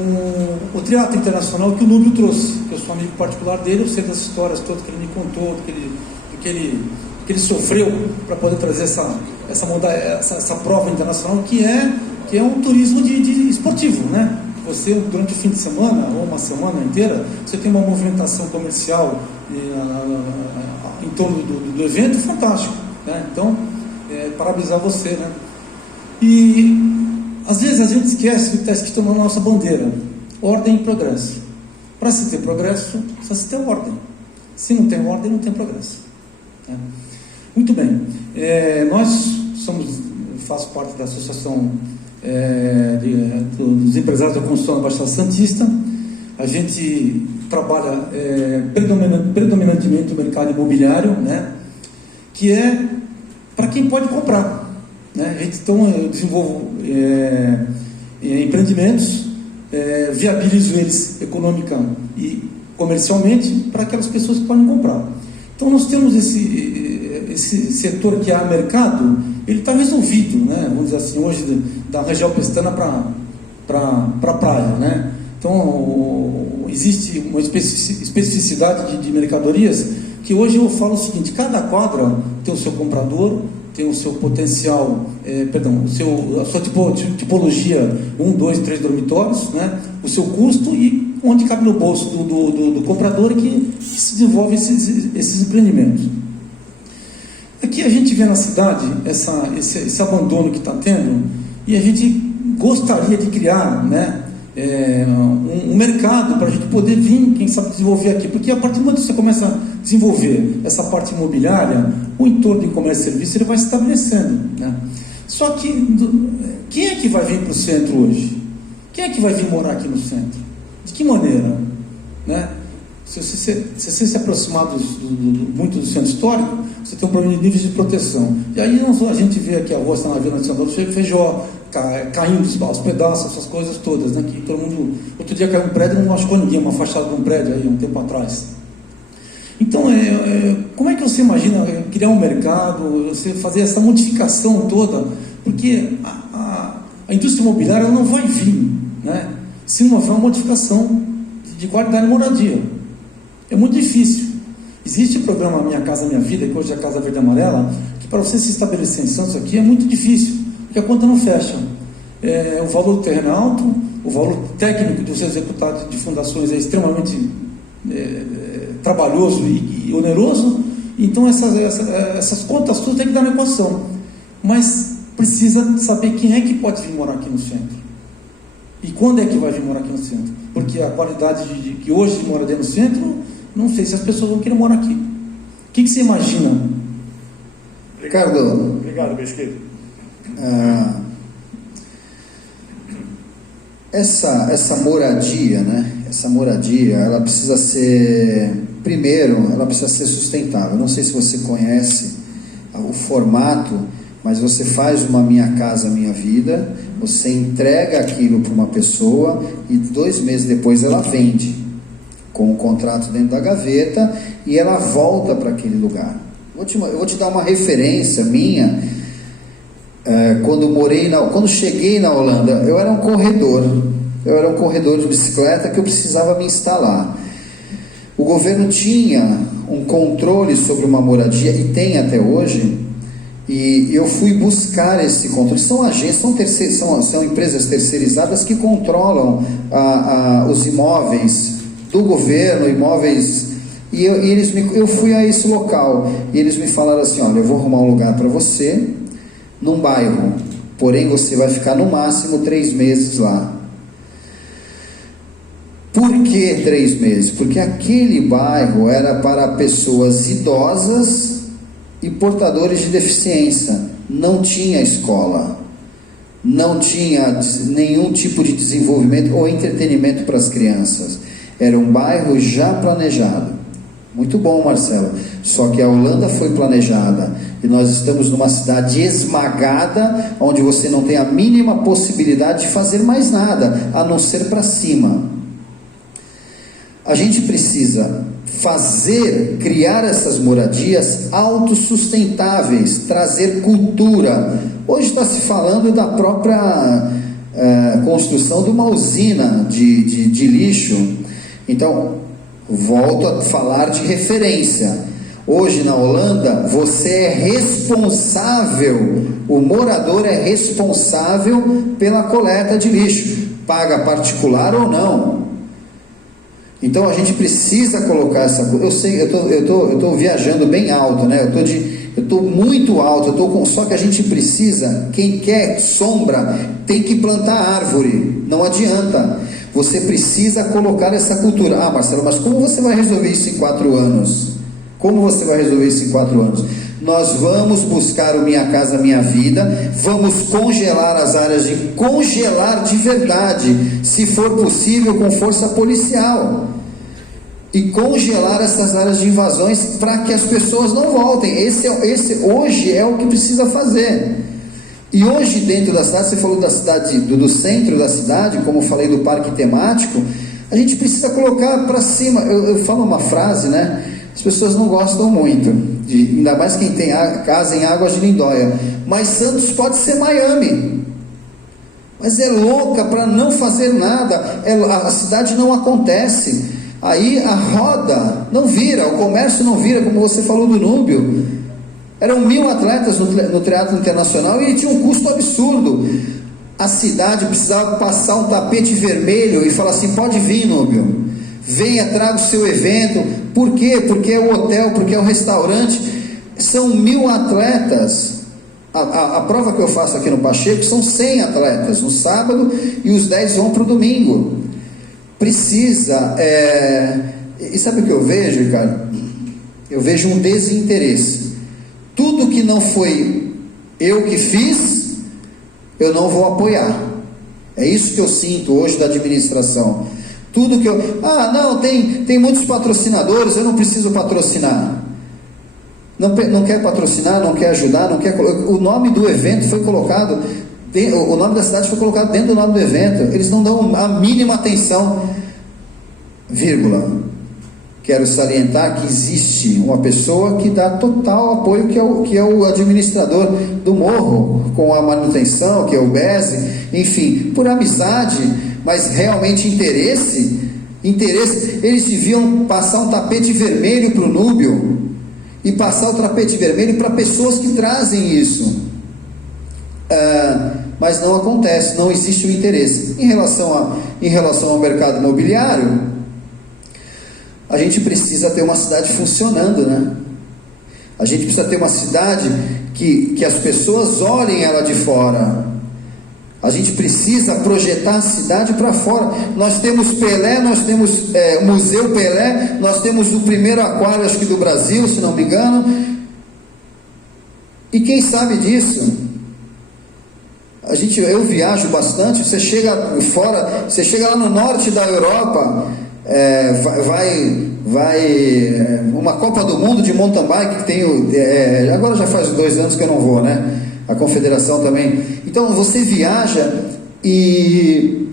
o triatlo internacional que o Núbio trouxe, que eu sou amigo particular dele, eu sei das histórias todas que ele me contou, do que ele sofreu para poder trazer essa prova internacional, que é um turismo de esportivo, né? Você, durante o fim de semana, ou uma semana inteira, você tem uma movimentação comercial em torno do evento fantástico, né? Então, parabenizar você, né? E às vezes a gente esquece o que está escrito na nossa bandeira: ordem e progresso. Para se ter progresso, precisa se ter ordem. Se não tem ordem, não tem progresso, né? Muito bem. Faço parte da Associação dos Empresários da Construção da Baixada Santista. A gente trabalha predominantemente no mercado imobiliário, né? Que é para quem pode comprar, né? Então eu desenvolvo empreendimentos, viabilizo eles econômica e comercialmente para aquelas pessoas que podem comprar. Então nós temos esse setor que há mercado, ele está resolvido, né? Vamos dizer assim, hoje da Rangel Pestana para a praia, né? Então existe uma especificidade de mercadorias que hoje eu falo o seguinte: cada quadra tem o seu comprador, tem o seu potencial, a sua tipologia, 1, 2, 3 dormitórios, né? O seu custo e onde cabe no bolso do comprador que se desenvolve esses empreendimentos. Aqui a gente vê na cidade esse abandono que está tendo, e a gente gostaria de criar, né, um mercado para a gente poder vir, quem sabe, desenvolver aqui, porque a partir do momento que você começa a desenvolver essa parte imobiliária, o entorno de comércio e serviço ele vai se estabelecendo, né? Só que quem é que vai vir para o centro hoje? Quem é que vai vir morar aqui no centro? De que maneira, né? Se você se aproximar muito do centro histórico, você tem um problema de níveis de proteção. E aí a gente vê aqui a rua na Vila Nacional do Feijó, caindo aos pedaços, essas coisas todas, né? Que todo mundo... Outro dia caiu um prédio e não machucou ninguém, uma fachada de um prédio aí, um tempo atrás. Então, como é que você imagina criar um mercado, você fazer essa modificação toda? Porque a indústria imobiliária ela não vai vir, né, se não houver uma modificação de qualidade de moradia. É muito difícil. Existe o programa Minha Casa Minha Vida, que hoje é a Casa Verde e Amarela, que para você se estabelecer em Santos aqui é muito difícil, porque a conta não fecha. o valor do terreno é alto, o valor técnico dos executados de fundações é extremamente trabalhoso e oneroso. Então essas contas todas tem que dar na equação, mas precisa saber quem é que pode vir morar aqui no centro e quando é que vai vir morar aqui no centro, porque a qualidade de que hoje mora dentro do centro, não sei se as pessoas vão querer morar aqui. O que você imagina? Ricardo, obrigado, Mesquita. Essa moradia, né? Essa moradia, ela precisa ser, primeiro, ela precisa ser sustentável. Não sei se você conhece o formato, mas você faz uma Minha Casa Minha Vida, você entrega aquilo para uma pessoa e 2 meses depois ela vende, com o contrato dentro da gaveta, e ela volta para aquele lugar. Eu vou te dar uma referência minha. Quando cheguei na Holanda, eu era um corredor de bicicleta que eu precisava me instalar. O governo tinha um controle sobre uma moradia, e tem até hoje, e eu fui buscar esse controle. São agências, são empresas terceirizadas que controlam os imóveis do governo, imóveis. E eu fui a esse local e eles me falaram assim: olha, eu vou arrumar um lugar para você num bairro, porém você vai ficar no máximo 3 meses lá. Por que 3 meses? Porque aquele bairro era para pessoas idosas e portadores de deficiência. Não tinha escola, não tinha nenhum tipo de desenvolvimento ou entretenimento para as crianças. Era um bairro já planejado. Muito bom, Marcelo. Só que a Holanda foi planejada e nós estamos numa cidade esmagada, onde você não tem a mínima possibilidade de fazer mais nada, a não ser para cima. A gente precisa criar essas moradias autossustentáveis, trazer cultura. Hoje está se falando da própria construção de uma usina de lixo. Então, volto a falar de referência. Hoje na Holanda, você é responsável, o morador é responsável pela coleta de lixo, paga particular ou não. Então a gente precisa colocar essa. Eu sei, eu estou viajando bem alto, né? Eu estou muito alto, só que a gente precisa. Quem quer sombra tem que plantar árvore, não adianta. Você precisa colocar essa cultura. Ah, Marcelo, mas como você vai resolver isso em 4 anos? Como você vai resolver isso em 4 anos? Nós vamos buscar o Minha Casa Minha Vida, vamos congelar as áreas congelar de verdade, se for possível com força policial, e congelar essas áreas de invasões para que as pessoas não voltem. Esse hoje é o que precisa fazer. E hoje dentro da cidade, você falou da cidade, do centro da cidade, como eu falei do parque temático, a gente precisa colocar para cima. Eu falo uma frase, né? As pessoas não gostam muito, ainda mais quem tem casa em Águas de Lindóia, mas Santos pode ser Miami, mas é louca para não fazer nada, a cidade não acontece, aí a roda não vira, o comércio não vira, como você falou do Núbio. Eram 1000 atletas no Teatro Internacional e tinha um custo absurdo. A cidade precisava passar um tapete vermelho e falar assim: pode vir, Núbio, venha, traga o seu evento. Por quê? Porque é o hotel, porque é o restaurante. São 1000 atletas. A prova que eu faço aqui no Pacheco são 100 atletas no sábado e os 10 vão para o domingo. Precisa. E sabe o que eu vejo, Ricardo? Eu vejo um desinteresse. Tudo que não foi eu que fiz, eu não vou apoiar. É isso que eu sinto hoje da administração. Tudo que eu... não, tem muitos patrocinadores, eu não preciso patrocinar. Não quer patrocinar, não quer ajudar, não quer... O nome do evento foi colocado... O nome da cidade foi colocado dentro do nome do evento. Eles não dão a mínima atenção. Vírgula. Quero salientar que existe uma pessoa que dá total apoio, que é o administrador do morro, com a manutenção, que é o BESE, enfim, por amizade, mas realmente interesse, eles deviam passar um tapete vermelho para o Núbio, e passar o tapete vermelho para pessoas que trazem isso. mas não acontece, não existe o interesse. Em relação ao mercado imobiliário, a gente precisa ter uma cidade funcionando, né? A gente precisa ter uma cidade que as pessoas olhem ela de fora. A gente precisa projetar a cidade para fora. Nós temos Pelé, nós temos o Museu Pelé, nós temos o primeiro aquário, acho que do Brasil, se não me engano. E quem sabe disso? Eu viajo bastante. Você chega fora, você chega lá no norte da Europa, uma Copa do Mundo de mountain bike que tem agora já faz 2 anos que eu não vou, né? A confederação também. Então você viaja e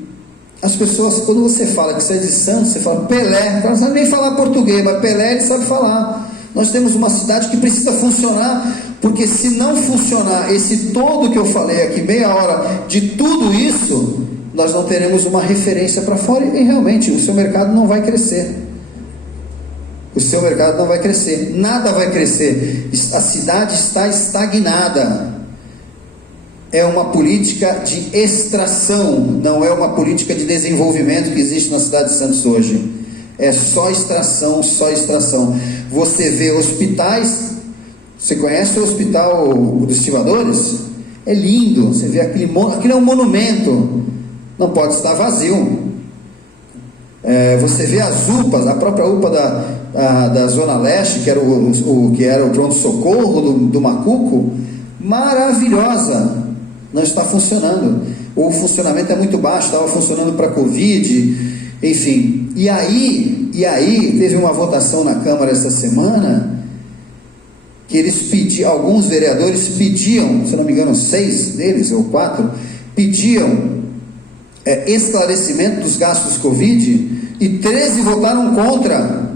as pessoas, quando você fala que você é de Santos, você fala Pelé, não sabe nem falar português, mas Pelé ele sabe falar. Nós temos uma cidade que precisa funcionar, porque se não funcionar esse todo que eu falei aqui, meia hora de tudo isso, nós não teremos uma referência para fora e realmente o seu mercado não vai crescer. O seu mercado não vai crescer, nada vai crescer. A cidade está estagnada. É uma política de extração, não é uma política de desenvolvimento que existe na cidade de Santos hoje. É só extração, só extração. Você vê hospitais, você conhece o Hospital dos Estivadores? É lindo, você vê aquilo é um monumento, não pode estar vazio. Você vê as UPAs, a própria UPA da Zona Leste, que era o pronto-socorro do Macuco, maravilhosa. Não está funcionando, o funcionamento é muito baixo, estava funcionando para Covid, enfim. E aí teve uma votação na Câmara essa semana que alguns vereadores pediam, se não me engano 6 deles ou 4 pediam esclarecimento dos gastos Covid e 13 votaram contra.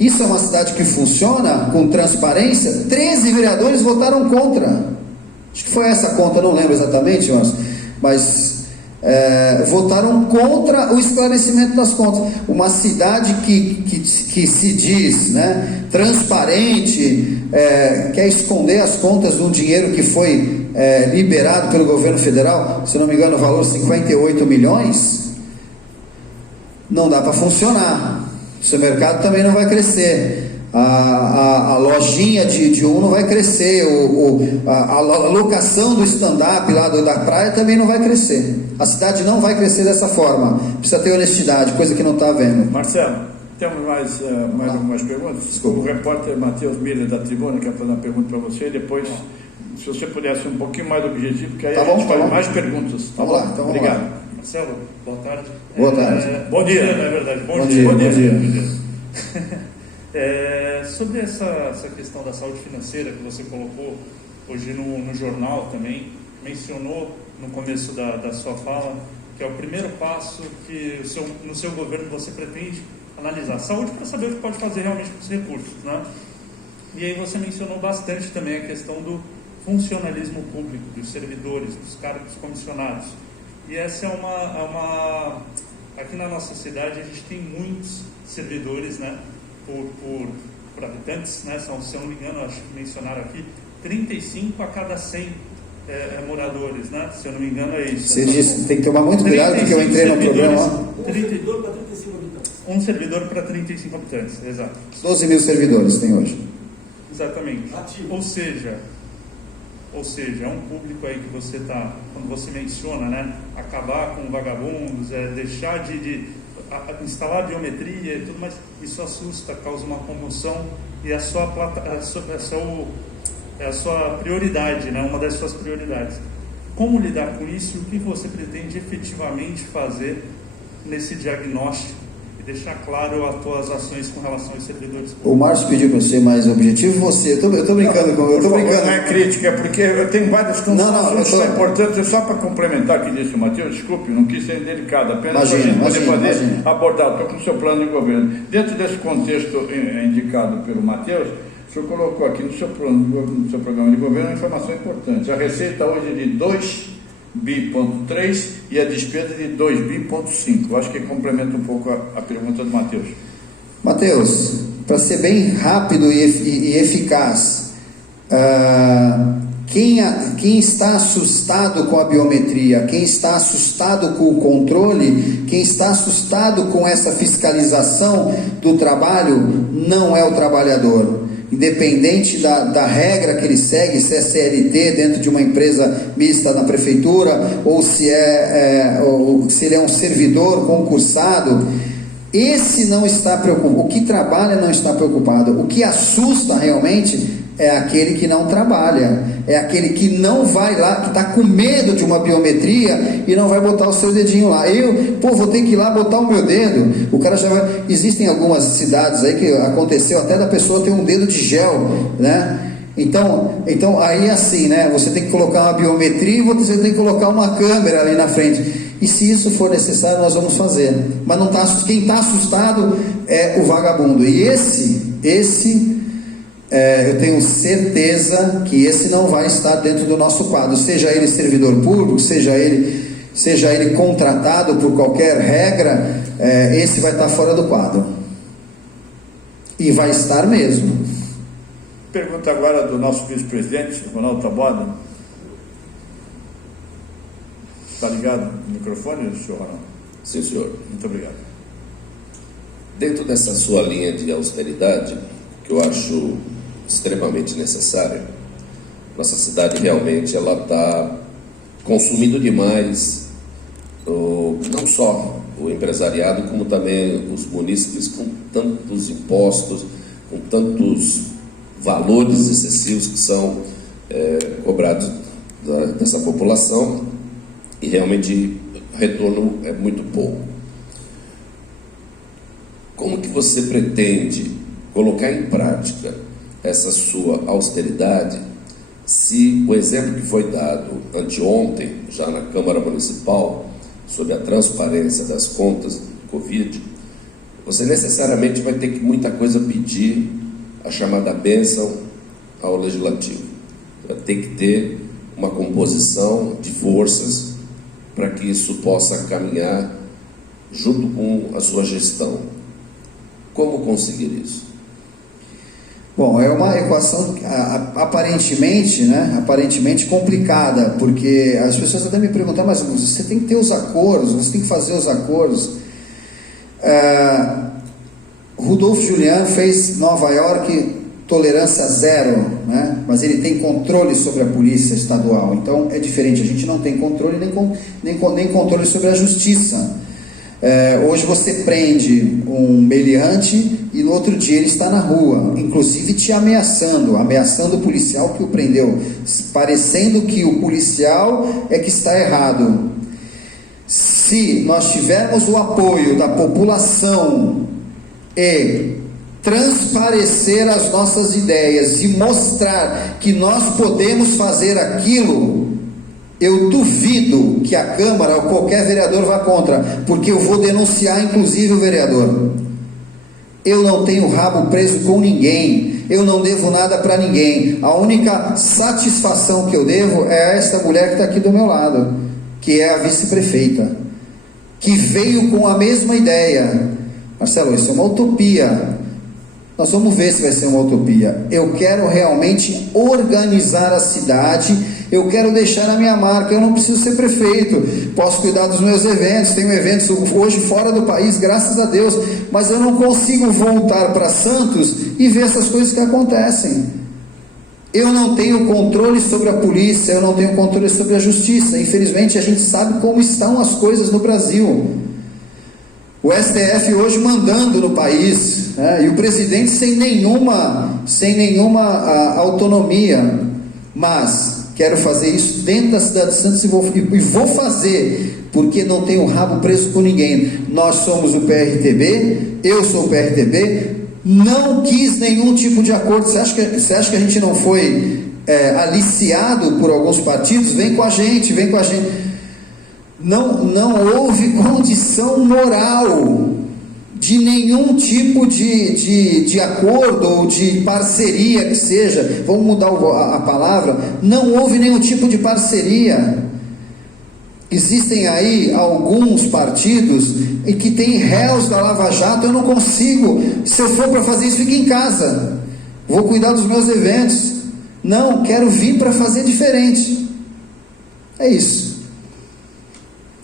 Isso é uma cidade que funciona com transparência? 13 vereadores votaram contra. Acho que foi essa conta, não lembro exatamente, mas votaram contra o esclarecimento das contas. Uma cidade que se diz, né, transparente, quer esconder as contas de um dinheiro que foi liberado pelo governo federal, se não me engano o valor 58 milhões, não dá para funcionar. O seu mercado também não vai crescer. A lojinha de não vai crescer, a locação do stand-up lá da praia também não vai crescer. A cidade não vai crescer dessa forma. Precisa ter honestidade, coisa que não está havendo. Marcelo, temos mais algumas perguntas? Desculpa. O repórter Matheus Miller da Tribuna quer fazer uma pergunta para você, depois, se você pudesse ser um pouquinho mais objetivo, porque aí a gente faz mais perguntas. Vamos lá, então obrigado. Lá. Marcelo, boa tarde. Boa tarde. Bom dia, na verdade. Bom dia. Sobre essa questão da saúde financeira que você colocou hoje no jornal também, mencionou no começo da sua fala, que é o primeiro passo que no seu governo você pretende analisar a saúde para saber o que pode fazer realmente com os recursos, né? E aí você mencionou bastante também a questão do funcionalismo público, dos servidores, dos cargos comissionados. E essa é uma... Aqui na nossa cidade a gente tem muitos servidores, né? Por habitantes, né? Se eu não me engano, acho que mencionaram aqui, 35 a cada 100 moradores, né? Se eu não me engano é isso. Você disse, tem que tomar muito cuidado porque eu entrei no programa. Um servidor para 35 habitantes. Um servidor para 35 habitantes, exato. 12 mil servidores tem hoje. Exatamente. Ativo. Ou seja, é um público aí que você está, quando você menciona, né? Acabar com vagabundos, deixar de instalar biometria e tudo mais, isso assusta, causa uma comoção e é a sua prioridade, né? Uma das suas prioridades. Como lidar com isso e o que você pretende efetivamente fazer nesse diagnóstico e deixar claro as suas ações com relação aos servidores públicos? O Márcio pediu para ser mais objetivo, você, eu estou brincando com eu estou brincando. Não é crítica, porque eu tenho várias consultas importantes, só para complementar o que disse o Matheus, desculpe, não quis ser delicado, apenas para a gente poder abordar, estou com o seu plano de governo. Dentro desse contexto indicado pelo Matheus, o senhor colocou aqui no seu programa de governo uma informação importante. A receita hoje é de 2,3 bi e a despesa de 2,5 bi. Acho que complementa um pouco a pergunta do Matheus. Matheus, para ser bem rápido e eficaz, Quem está assustado com a biometria, quem está assustado com o controle, quem está assustado com essa fiscalização do trabalho, não é o trabalhador. Independente da regra que ele segue, se é CLT dentro de uma empresa mista na prefeitura, ou se ele é um servidor concursado, esse não está preocupado. O que trabalha não está preocupado. O que assusta realmente é aquele que não trabalha, é aquele que não vai lá, que está com medo de uma biometria e não vai botar o seu dedinho lá. Vou ter que ir lá botar o meu dedo. O cara já vai. Existem algumas cidades aí que aconteceu até da pessoa ter um dedo de gel, né? Então aí assim, né? Você tem que colocar uma biometria e você tem que colocar uma câmera ali na frente. E se isso for necessário, nós vamos fazer. Mas não tá, quem está assustado é o vagabundo. E esse eu tenho certeza que esse não vai estar dentro do nosso quadro, seja ele servidor público, seja ele contratado por qualquer regra, esse vai estar fora do quadro, e vai estar mesmo. Pergunta agora do nosso vice-presidente, Ronaldo Taboada. Está ligado o microfone, senhor Ronaldo? Sim, senhor. Muito obrigado. Dentro dessa sua linha de austeridade, que eu acho extremamente necessária, nossa cidade realmente ela está consumindo demais, não só o empresariado, como também os munícipes, com tantos impostos, com tantos valores excessivos que são cobrados dessa população, e realmente o retorno é muito pouco. Como que você pretende colocar em prática essa sua austeridade, se o exemplo que foi dado anteontem, já na Câmara Municipal, sobre a transparência das contas do Covid, você necessariamente vai ter que muita coisa pedir a chamada bênção ao Legislativo. Vai ter que ter uma composição de forças para que isso possa caminhar junto com a sua gestão. Como conseguir isso? Bom, é uma equação aparentemente complicada, porque as pessoas até me perguntam, mas você tem que ter os acordos, você tem que fazer os acordos. Rudolph Giuliani fez Nova York tolerância zero, né? Mas ele tem controle sobre a polícia estadual, então é diferente, a gente não tem controle nem controle sobre a justiça. Hoje você prende um meliante e no outro dia ele está na rua, inclusive te ameaçando o policial que o prendeu, parecendo que o policial é que está errado. Se nós tivermos o apoio da população e transparecer as nossas ideias e mostrar que nós podemos fazer aquilo, eu duvido que a Câmara ou qualquer vereador vá contra, porque eu vou denunciar inclusive o vereador. Eu não tenho rabo preso com ninguém, eu não devo nada para ninguém. A única satisfação que eu devo é a esta mulher que está aqui do meu lado, que é a vice-prefeita, que veio com a mesma ideia. Marcelo, isso é uma utopia. Nós vamos ver se vai ser uma utopia. Eu quero realmente organizar a cidade, eu quero deixar a minha marca. Eu não preciso ser prefeito, posso cuidar dos meus eventos, tenho eventos hoje fora do país, graças a Deus, mas eu não consigo voltar para Santos e ver essas coisas que acontecem. Eu não tenho controle sobre a polícia, eu não tenho controle sobre a justiça. Infelizmente a gente sabe como estão as coisas no Brasil. O STF hoje mandando no país, né? E o presidente sem nenhuma autonomia. Mas quero fazer isso dentro da cidade de Santos e vou fazer, porque não tenho rabo preso com ninguém. Nós somos o PRTB, eu sou o PRTB, não quis nenhum tipo de acordo. Você acha que a gente não foi aliciado por alguns partidos? Vem com a gente. Não houve condição moral de nenhum tipo de acordo ou de parceria que seja, vamos mudar a palavra, não houve nenhum tipo de parceria. Existem aí alguns partidos que têm réus da Lava Jato. Eu não consigo, se eu for para fazer isso, fico em casa, vou cuidar dos meus eventos. Não, quero vir para fazer diferente. É isso.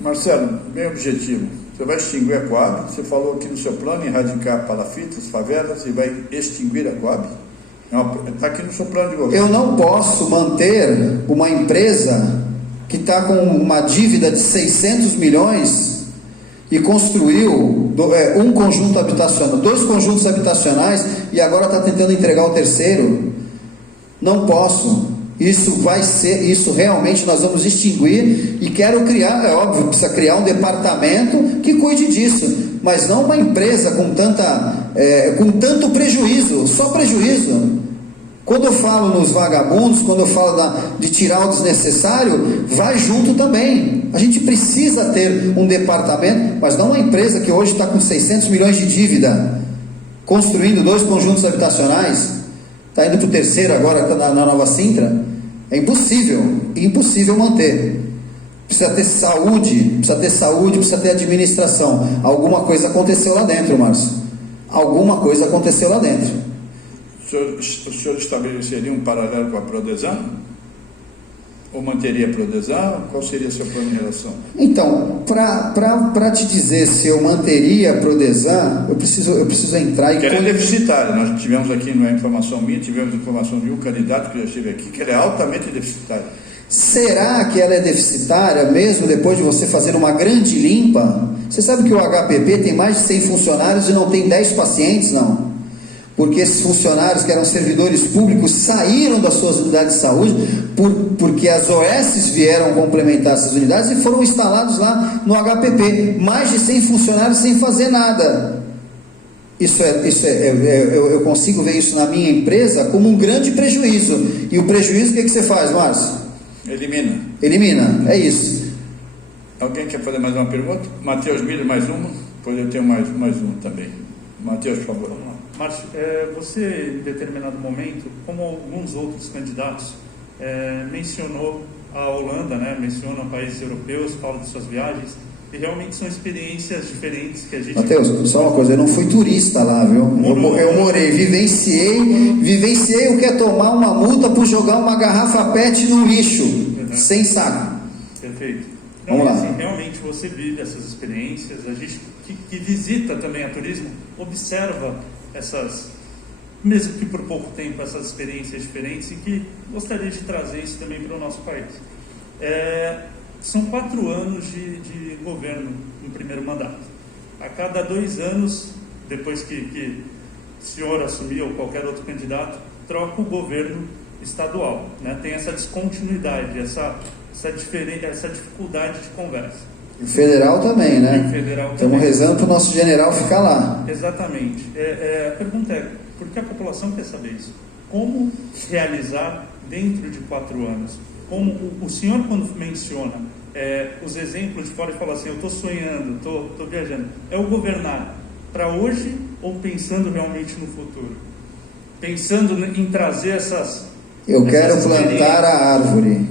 Marcelo, bem objetivo. Você vai extinguir a Coab? Você falou aqui no seu plano erradicar palafitas, favelas e vai extinguir a Coab? Está aqui no seu plano de governo. Eu não posso manter uma empresa que está com uma dívida de 600 milhões e construiu um conjunto habitacional, 2 conjuntos habitacionais e agora está tentando entregar o terceiro. Não posso. Isso realmente nós vamos extinguir e quero criar, é óbvio, precisa criar um departamento que cuide disso, mas não uma empresa com tanto prejuízo, só prejuízo. Quando eu falo nos vagabundos, quando eu falo de tirar o desnecessário, vai junto também. A gente precisa ter um departamento, mas não uma empresa que hoje está com 600 milhões de dívida, construindo 2 conjuntos habitacionais, está indo para o terceiro agora na Nova Sintra. É impossível manter. Precisa ter saúde, precisa ter administração. Alguma coisa aconteceu lá dentro, Márcio. Alguma coisa aconteceu lá dentro. O senhor estabeleceria um paralelo com a Prodesan? Ou manteria a Prodesan? Qual seria o seu plano de relação? Então, para te dizer se eu manteria a Prodesan, eu preciso entrar e... Que ela é deficitária. Nós tivemos aqui, não é informação minha, tivemos informação de um candidato que já esteve aqui, que ela é altamente deficitária. Será que ela é deficitária mesmo depois de você fazer uma grande limpa? Você sabe que o HPP tem mais de 100 funcionários e não tem 10 pacientes, não? Porque esses funcionários que eram servidores públicos saíram das suas unidades de saúde porque as OS vieram complementar essas unidades e foram instalados lá no HPP. Mais de 100 funcionários sem fazer nada. Eu consigo ver isso na minha empresa como um grande prejuízo. E o prejuízo, o que você faz, Márcio? Elimina, é isso. Alguém quer fazer mais uma pergunta? Matheus Miller, mais uma? Depois eu tenho mais uma também. Matheus, por favor. Vamos lá. Márcio, você, em determinado momento, como alguns outros candidatos, mencionou a Holanda, né? Menciona países europeus, fala de suas viagens, e realmente são experiências diferentes que a gente... Matheus, só uma coisa, eu não fui turista lá, viu? Eu morei, vivenciei o que é tomar uma multa por jogar uma garrafa PET no lixo, sem saco. Perfeito. Vamos lá. Assim, realmente você vive essas experiências, a gente que visita também a turismo, observa essas, mesmo que por pouco tempo, essas experiências diferentes e que gostaria de trazer isso também para o nosso país. São 4 anos de governo no primeiro mandato. A cada 2 anos, depois que o senhor assumiu ou qualquer outro candidato, troca o governo estadual, né? Tem essa descontinuidade, essa dificuldade de conversa. E o federal também, né? Estamos rezando para o nosso general ficar lá. Exatamente. A pergunta é, por que a população quer saber isso? Como realizar dentro de 4 anos? Como o senhor, quando menciona os exemplos de fora e fala assim, eu estou sonhando, estou viajando, é o governar para hoje ou pensando realmente no futuro? Pensando em trazer essas... Eu quero plantar a árvore,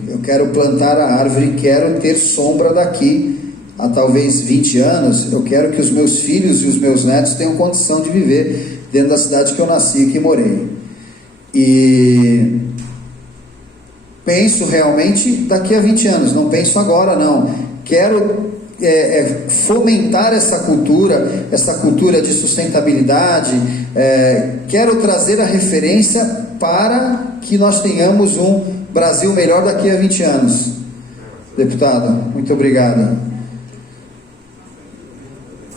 quero ter sombra daqui a talvez 20 anos, eu quero que os meus filhos e os meus netos tenham condição de viver dentro da cidade que eu nasci e que morei. E penso realmente daqui a 20 anos, não penso agora não. Quero fomentar essa cultura de sustentabilidade, quero trazer a referência para que nós tenhamos um Brasil melhor daqui a 20 anos. Deputada, muito obrigado.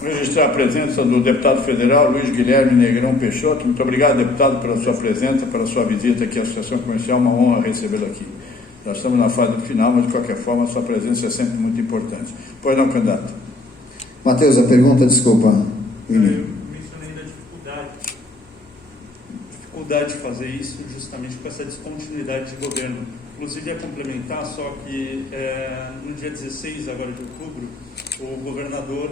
Registrar a presença do deputado federal Luiz Guilherme Negrão Peixoto. Muito obrigado, deputado, pela sua presença, pela sua visita aqui à Associação Comercial. Uma honra recebê-lo aqui. Nós estamos na fase final, mas de qualquer forma a sua presença é sempre muito importante. Pois não, candidato? Matheus, a pergunta, desculpa. Eu mencionei da dificuldade de fazer isso justamente com essa descontinuidade de governo. Inclusive, a complementar só que no dia 16 agora de outubro, o governador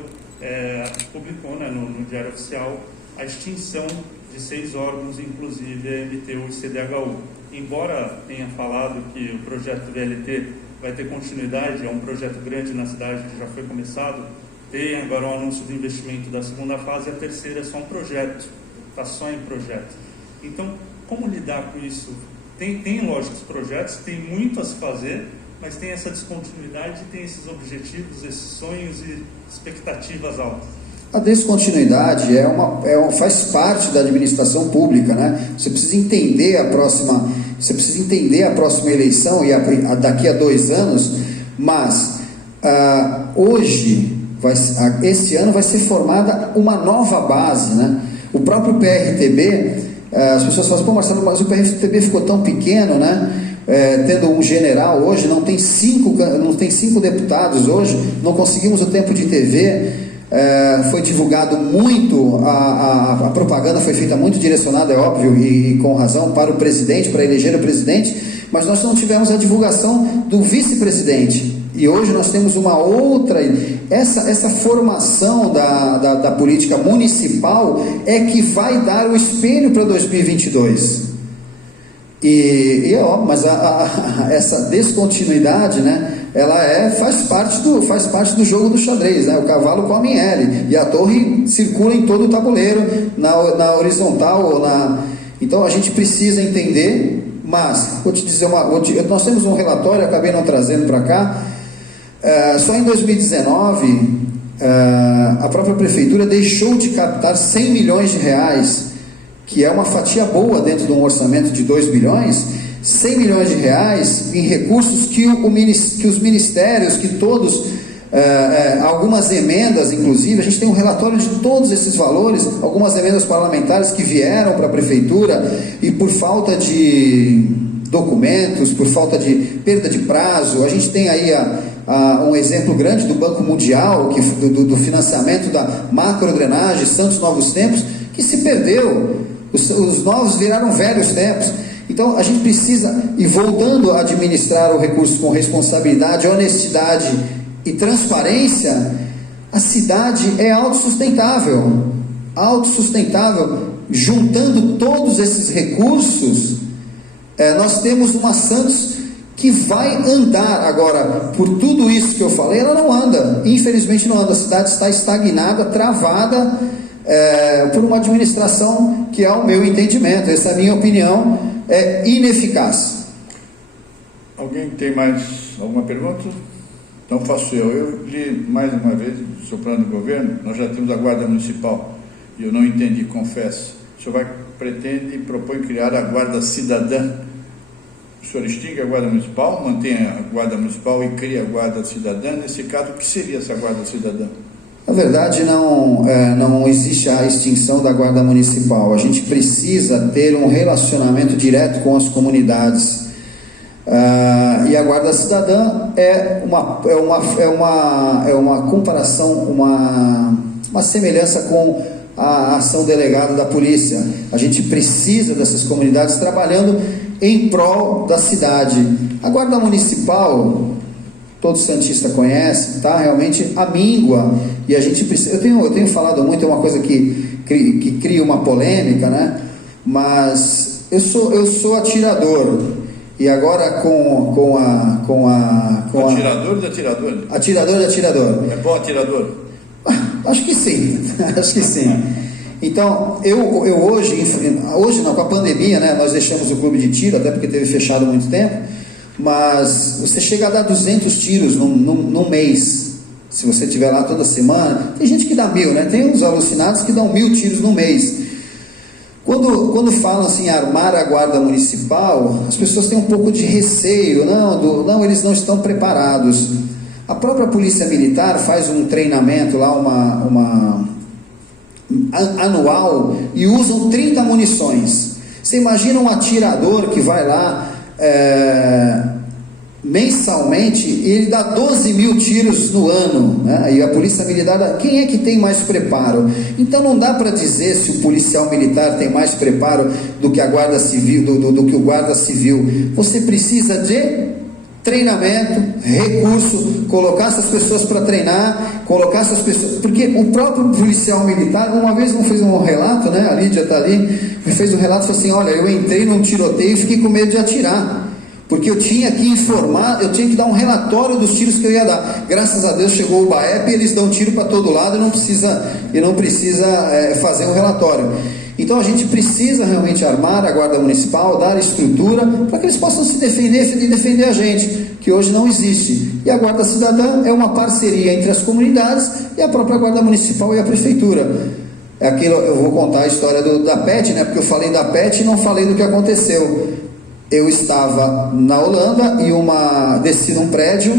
publicou, né, no Diário Oficial a extinção de 6 órgãos, inclusive a MTU e CDHU. Embora tenha falado que o projeto VLT vai ter continuidade, é um projeto grande na cidade que já foi começado, tem agora o anúncio do investimento da segunda fase, e a terceira é só um projeto, está só em projeto. Então, como lidar com isso tem lógico, os projetos tem muito a se fazer, mas tem essa descontinuidade, tem esses objetivos, esses sonhos e expectativas altas. A descontinuidade faz parte da administração pública, né? Você precisa entender a próxima eleição e daqui a 2 anos, mas esse ano vai ser formada uma nova base, né? O próprio PRTB, as pessoas falam, pô, Marcelo, mas o PRTB ficou tão pequeno, né? Tendo um general hoje, não tem 5 deputados hoje, não conseguimos o tempo de TV. Foi divulgado muito, a propaganda foi feita muito direcionada, é óbvio, e com razão, para o presidente, para eleger o presidente, mas nós não tivemos a divulgação do vice-presidente. E hoje nós temos uma outra. Essa formação da política municipal é que vai dar o espelho para 2022. E é óbvio, mas essa descontinuidade, né, ela faz parte do jogo do xadrez, né? O cavalo come em L e a torre circula em todo o tabuleiro, na horizontal ou Então a gente precisa entender, mas vou te dizer nós temos um relatório, acabei não trazendo para cá. Só em 2019 a própria prefeitura deixou de captar 100 milhões de reais, que é uma fatia boa dentro de um orçamento de 2 bilhões, 100 milhões de reais em recursos que os ministérios, que todos, algumas emendas, inclusive, a gente tem um relatório de todos esses valores, algumas emendas parlamentares que vieram para a prefeitura e por falta de documentos, por falta de perda de prazo, a gente tem aí um exemplo grande do Banco Mundial, do financiamento da macrodrenagem Santos Novos Tempos, que se perdeu, os novos viraram velhos tempos. Então a gente precisa, e voltando a administrar o recurso com responsabilidade, honestidade e transparência, a cidade é autossustentável, juntando todos esses recursos, nós temos uma Santos que vai andar. Agora, por tudo isso que eu falei, ela não anda, infelizmente não anda, a cidade está estagnada, travada, por uma administração que, ao meu entendimento, essa é a minha opinião, é ineficaz. Alguém tem mais alguma pergunta? Então faço eu li mais uma vez, soprando o governo, nós já temos a Guarda Municipal, e eu não entendi, confesso. O senhor pretende e propõe criar a Guarda Cidadã. O senhor extingue a Guarda Municipal, mantém a Guarda Municipal e cria a Guarda Cidadã. Nesse caso, o que seria essa Guarda Cidadã? Na verdade, não existe a extinção da Guarda Municipal. A gente precisa ter um relacionamento direto com as comunidades. E a Guarda Cidadã é uma comparação, uma semelhança com a ação delegada da polícia. A gente precisa dessas comunidades trabalhando em prol da cidade. A Guarda Municipal, todo santista conhece, tá? Realmente amíngua, e a gente precisa. Eu tenho falado muito, é uma coisa que cria uma polêmica, né? Mas eu sou atirador, e agora atirador de atirador? Atirador de atirador. É bom atirador? Acho que sim, Então, eu hoje não, com a pandemia, né, nós deixamos o clube de tiro, até porque teve fechado há muito tempo, mas você chega a dar 200 tiros num mês, se você estiver lá toda semana. Tem gente que dá 1000, né? Tem uns alucinados que dão 1000 tiros no mês. Quando falam assim, armar a Guarda Municipal, as pessoas têm um pouco de receio, não, eles não estão preparados. A própria Polícia Militar faz um treinamento lá, anual, e usam 30 munições. Você imagina um atirador que vai lá mensalmente, e ele dá 12.000 tiros no ano, né? E a Polícia Militar, quem é que tem mais preparo? Então não dá para dizer se o policial militar tem mais preparo do que a Guarda Civil, do que o Guarda Civil. Você precisa de treinamento, recurso, colocar essas pessoas para treinar, porque o próprio policial militar, uma vez fez um relato, né? A Lídia está ali, me fez um relato, falou assim: olha, eu entrei num tiroteio e fiquei com medo de atirar, porque eu tinha que informar, eu tinha que dar um relatório dos tiros que eu ia dar. Graças a Deus chegou o BAEP e eles dão tiro para todo lado e não precisa fazer um relatório. Então a gente precisa realmente armar a Guarda Municipal, dar estrutura para que eles possam se defender e defender a gente, que hoje não existe. E a Guarda Cidadã é uma parceria entre as comunidades e a própria Guarda Municipal e a Prefeitura. É aquilo, eu vou contar a história da PET, né? Porque eu falei da PET e não falei do que aconteceu. Eu estava na Holanda e desci num prédio.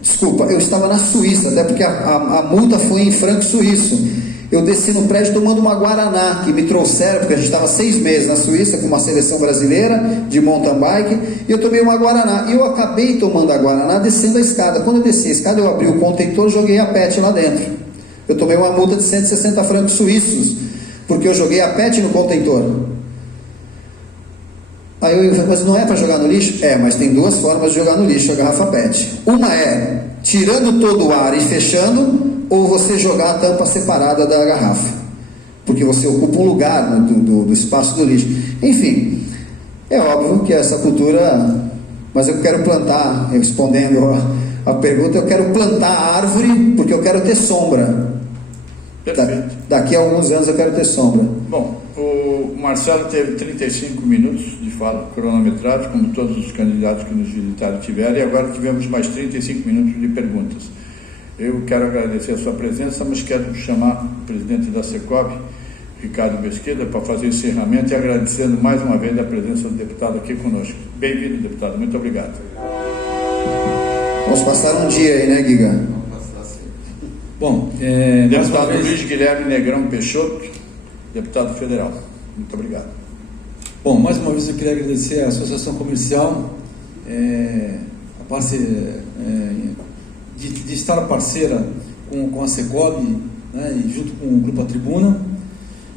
Desculpa, eu estava na Suíça, até porque a multa foi em franco suíço. Eu desci no prédio tomando uma Guaraná, que me trouxeram, porque a gente estava 6 meses na Suíça com uma seleção brasileira de mountain bike, e eu tomei uma Guaraná. E eu acabei tomando a Guaraná descendo a escada. Quando eu desci a escada, eu abri o contentor e joguei a PET lá dentro. Eu tomei uma multa de 160 francos suíços, porque eu joguei a PET no contentor. Aí eu falei, mas não é para jogar no lixo? É, mas tem 2 formas de jogar no lixo a garrafa PET. Uma é tirando todo o ar e fechando, ou você jogar a tampa separada da garrafa, porque você ocupa um lugar do espaço do lixo. Enfim, é óbvio que essa cultura, mas eu quero plantar, respondendo a pergunta, eu quero plantar a árvore porque eu quero ter sombra. Perfeito. Daqui a alguns anos eu quero ter sombra. Bom, o Marcelo teve 35 minutos de fala cronometrado, como todos os candidatos que nos visitaram tiveram, e agora tivemos mais 35 minutos de perguntas. Eu quero agradecer a sua presença, mas quero chamar o presidente da Secovi, Ricardo Mesquida, para fazer o encerramento e agradecendo mais uma vez a presença do deputado aqui conosco. Bem-vindo, deputado. Muito obrigado. Vamos passar um dia aí, né, Guiga? Bom, deputado Luiz Guilherme Negrão Peixoto, deputado federal. Muito obrigado. Bom, mais uma vez eu queria agradecer à Associação Comercial, a parceria, de estar parceira com a Secovi, né, e junto com o Grupo A Tribuna,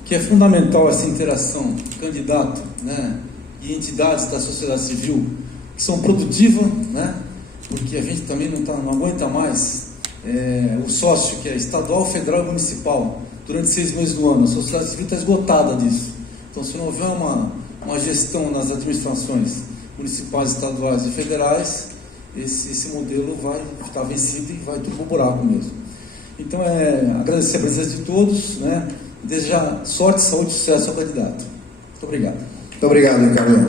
que é fundamental essa interação candidato, né, e entidades da sociedade civil que são produtivas, né, porque a gente também não aguenta mais o sócio que é estadual, federal e municipal durante 6 meses do ano. A sociedade civil está esgotada disso. Então, se não houver uma gestão nas administrações municipais, estaduais e federais, esse modelo vai estar vencido e vai tudo pro buraco mesmo. Então, agradecer a presença de todos, né? Desejar sorte, saúde e sucesso ao candidato. Muito obrigado. Muito obrigado, Ricardo.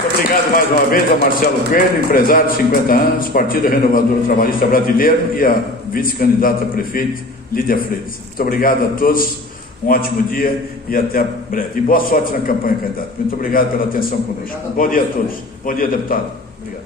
Muito obrigado mais uma vez ao Marcelo Coelho, empresário de 50 anos, Partido Renovador Trabalhista Brasileiro, e a vice-candidata a prefeito, Lídia Freitas. Muito obrigado a todos, um ótimo dia e até breve. E boa sorte na campanha, candidato. Muito obrigado pela atenção conosco. Bom dia a todos. Bom dia, deputado. Obrigado.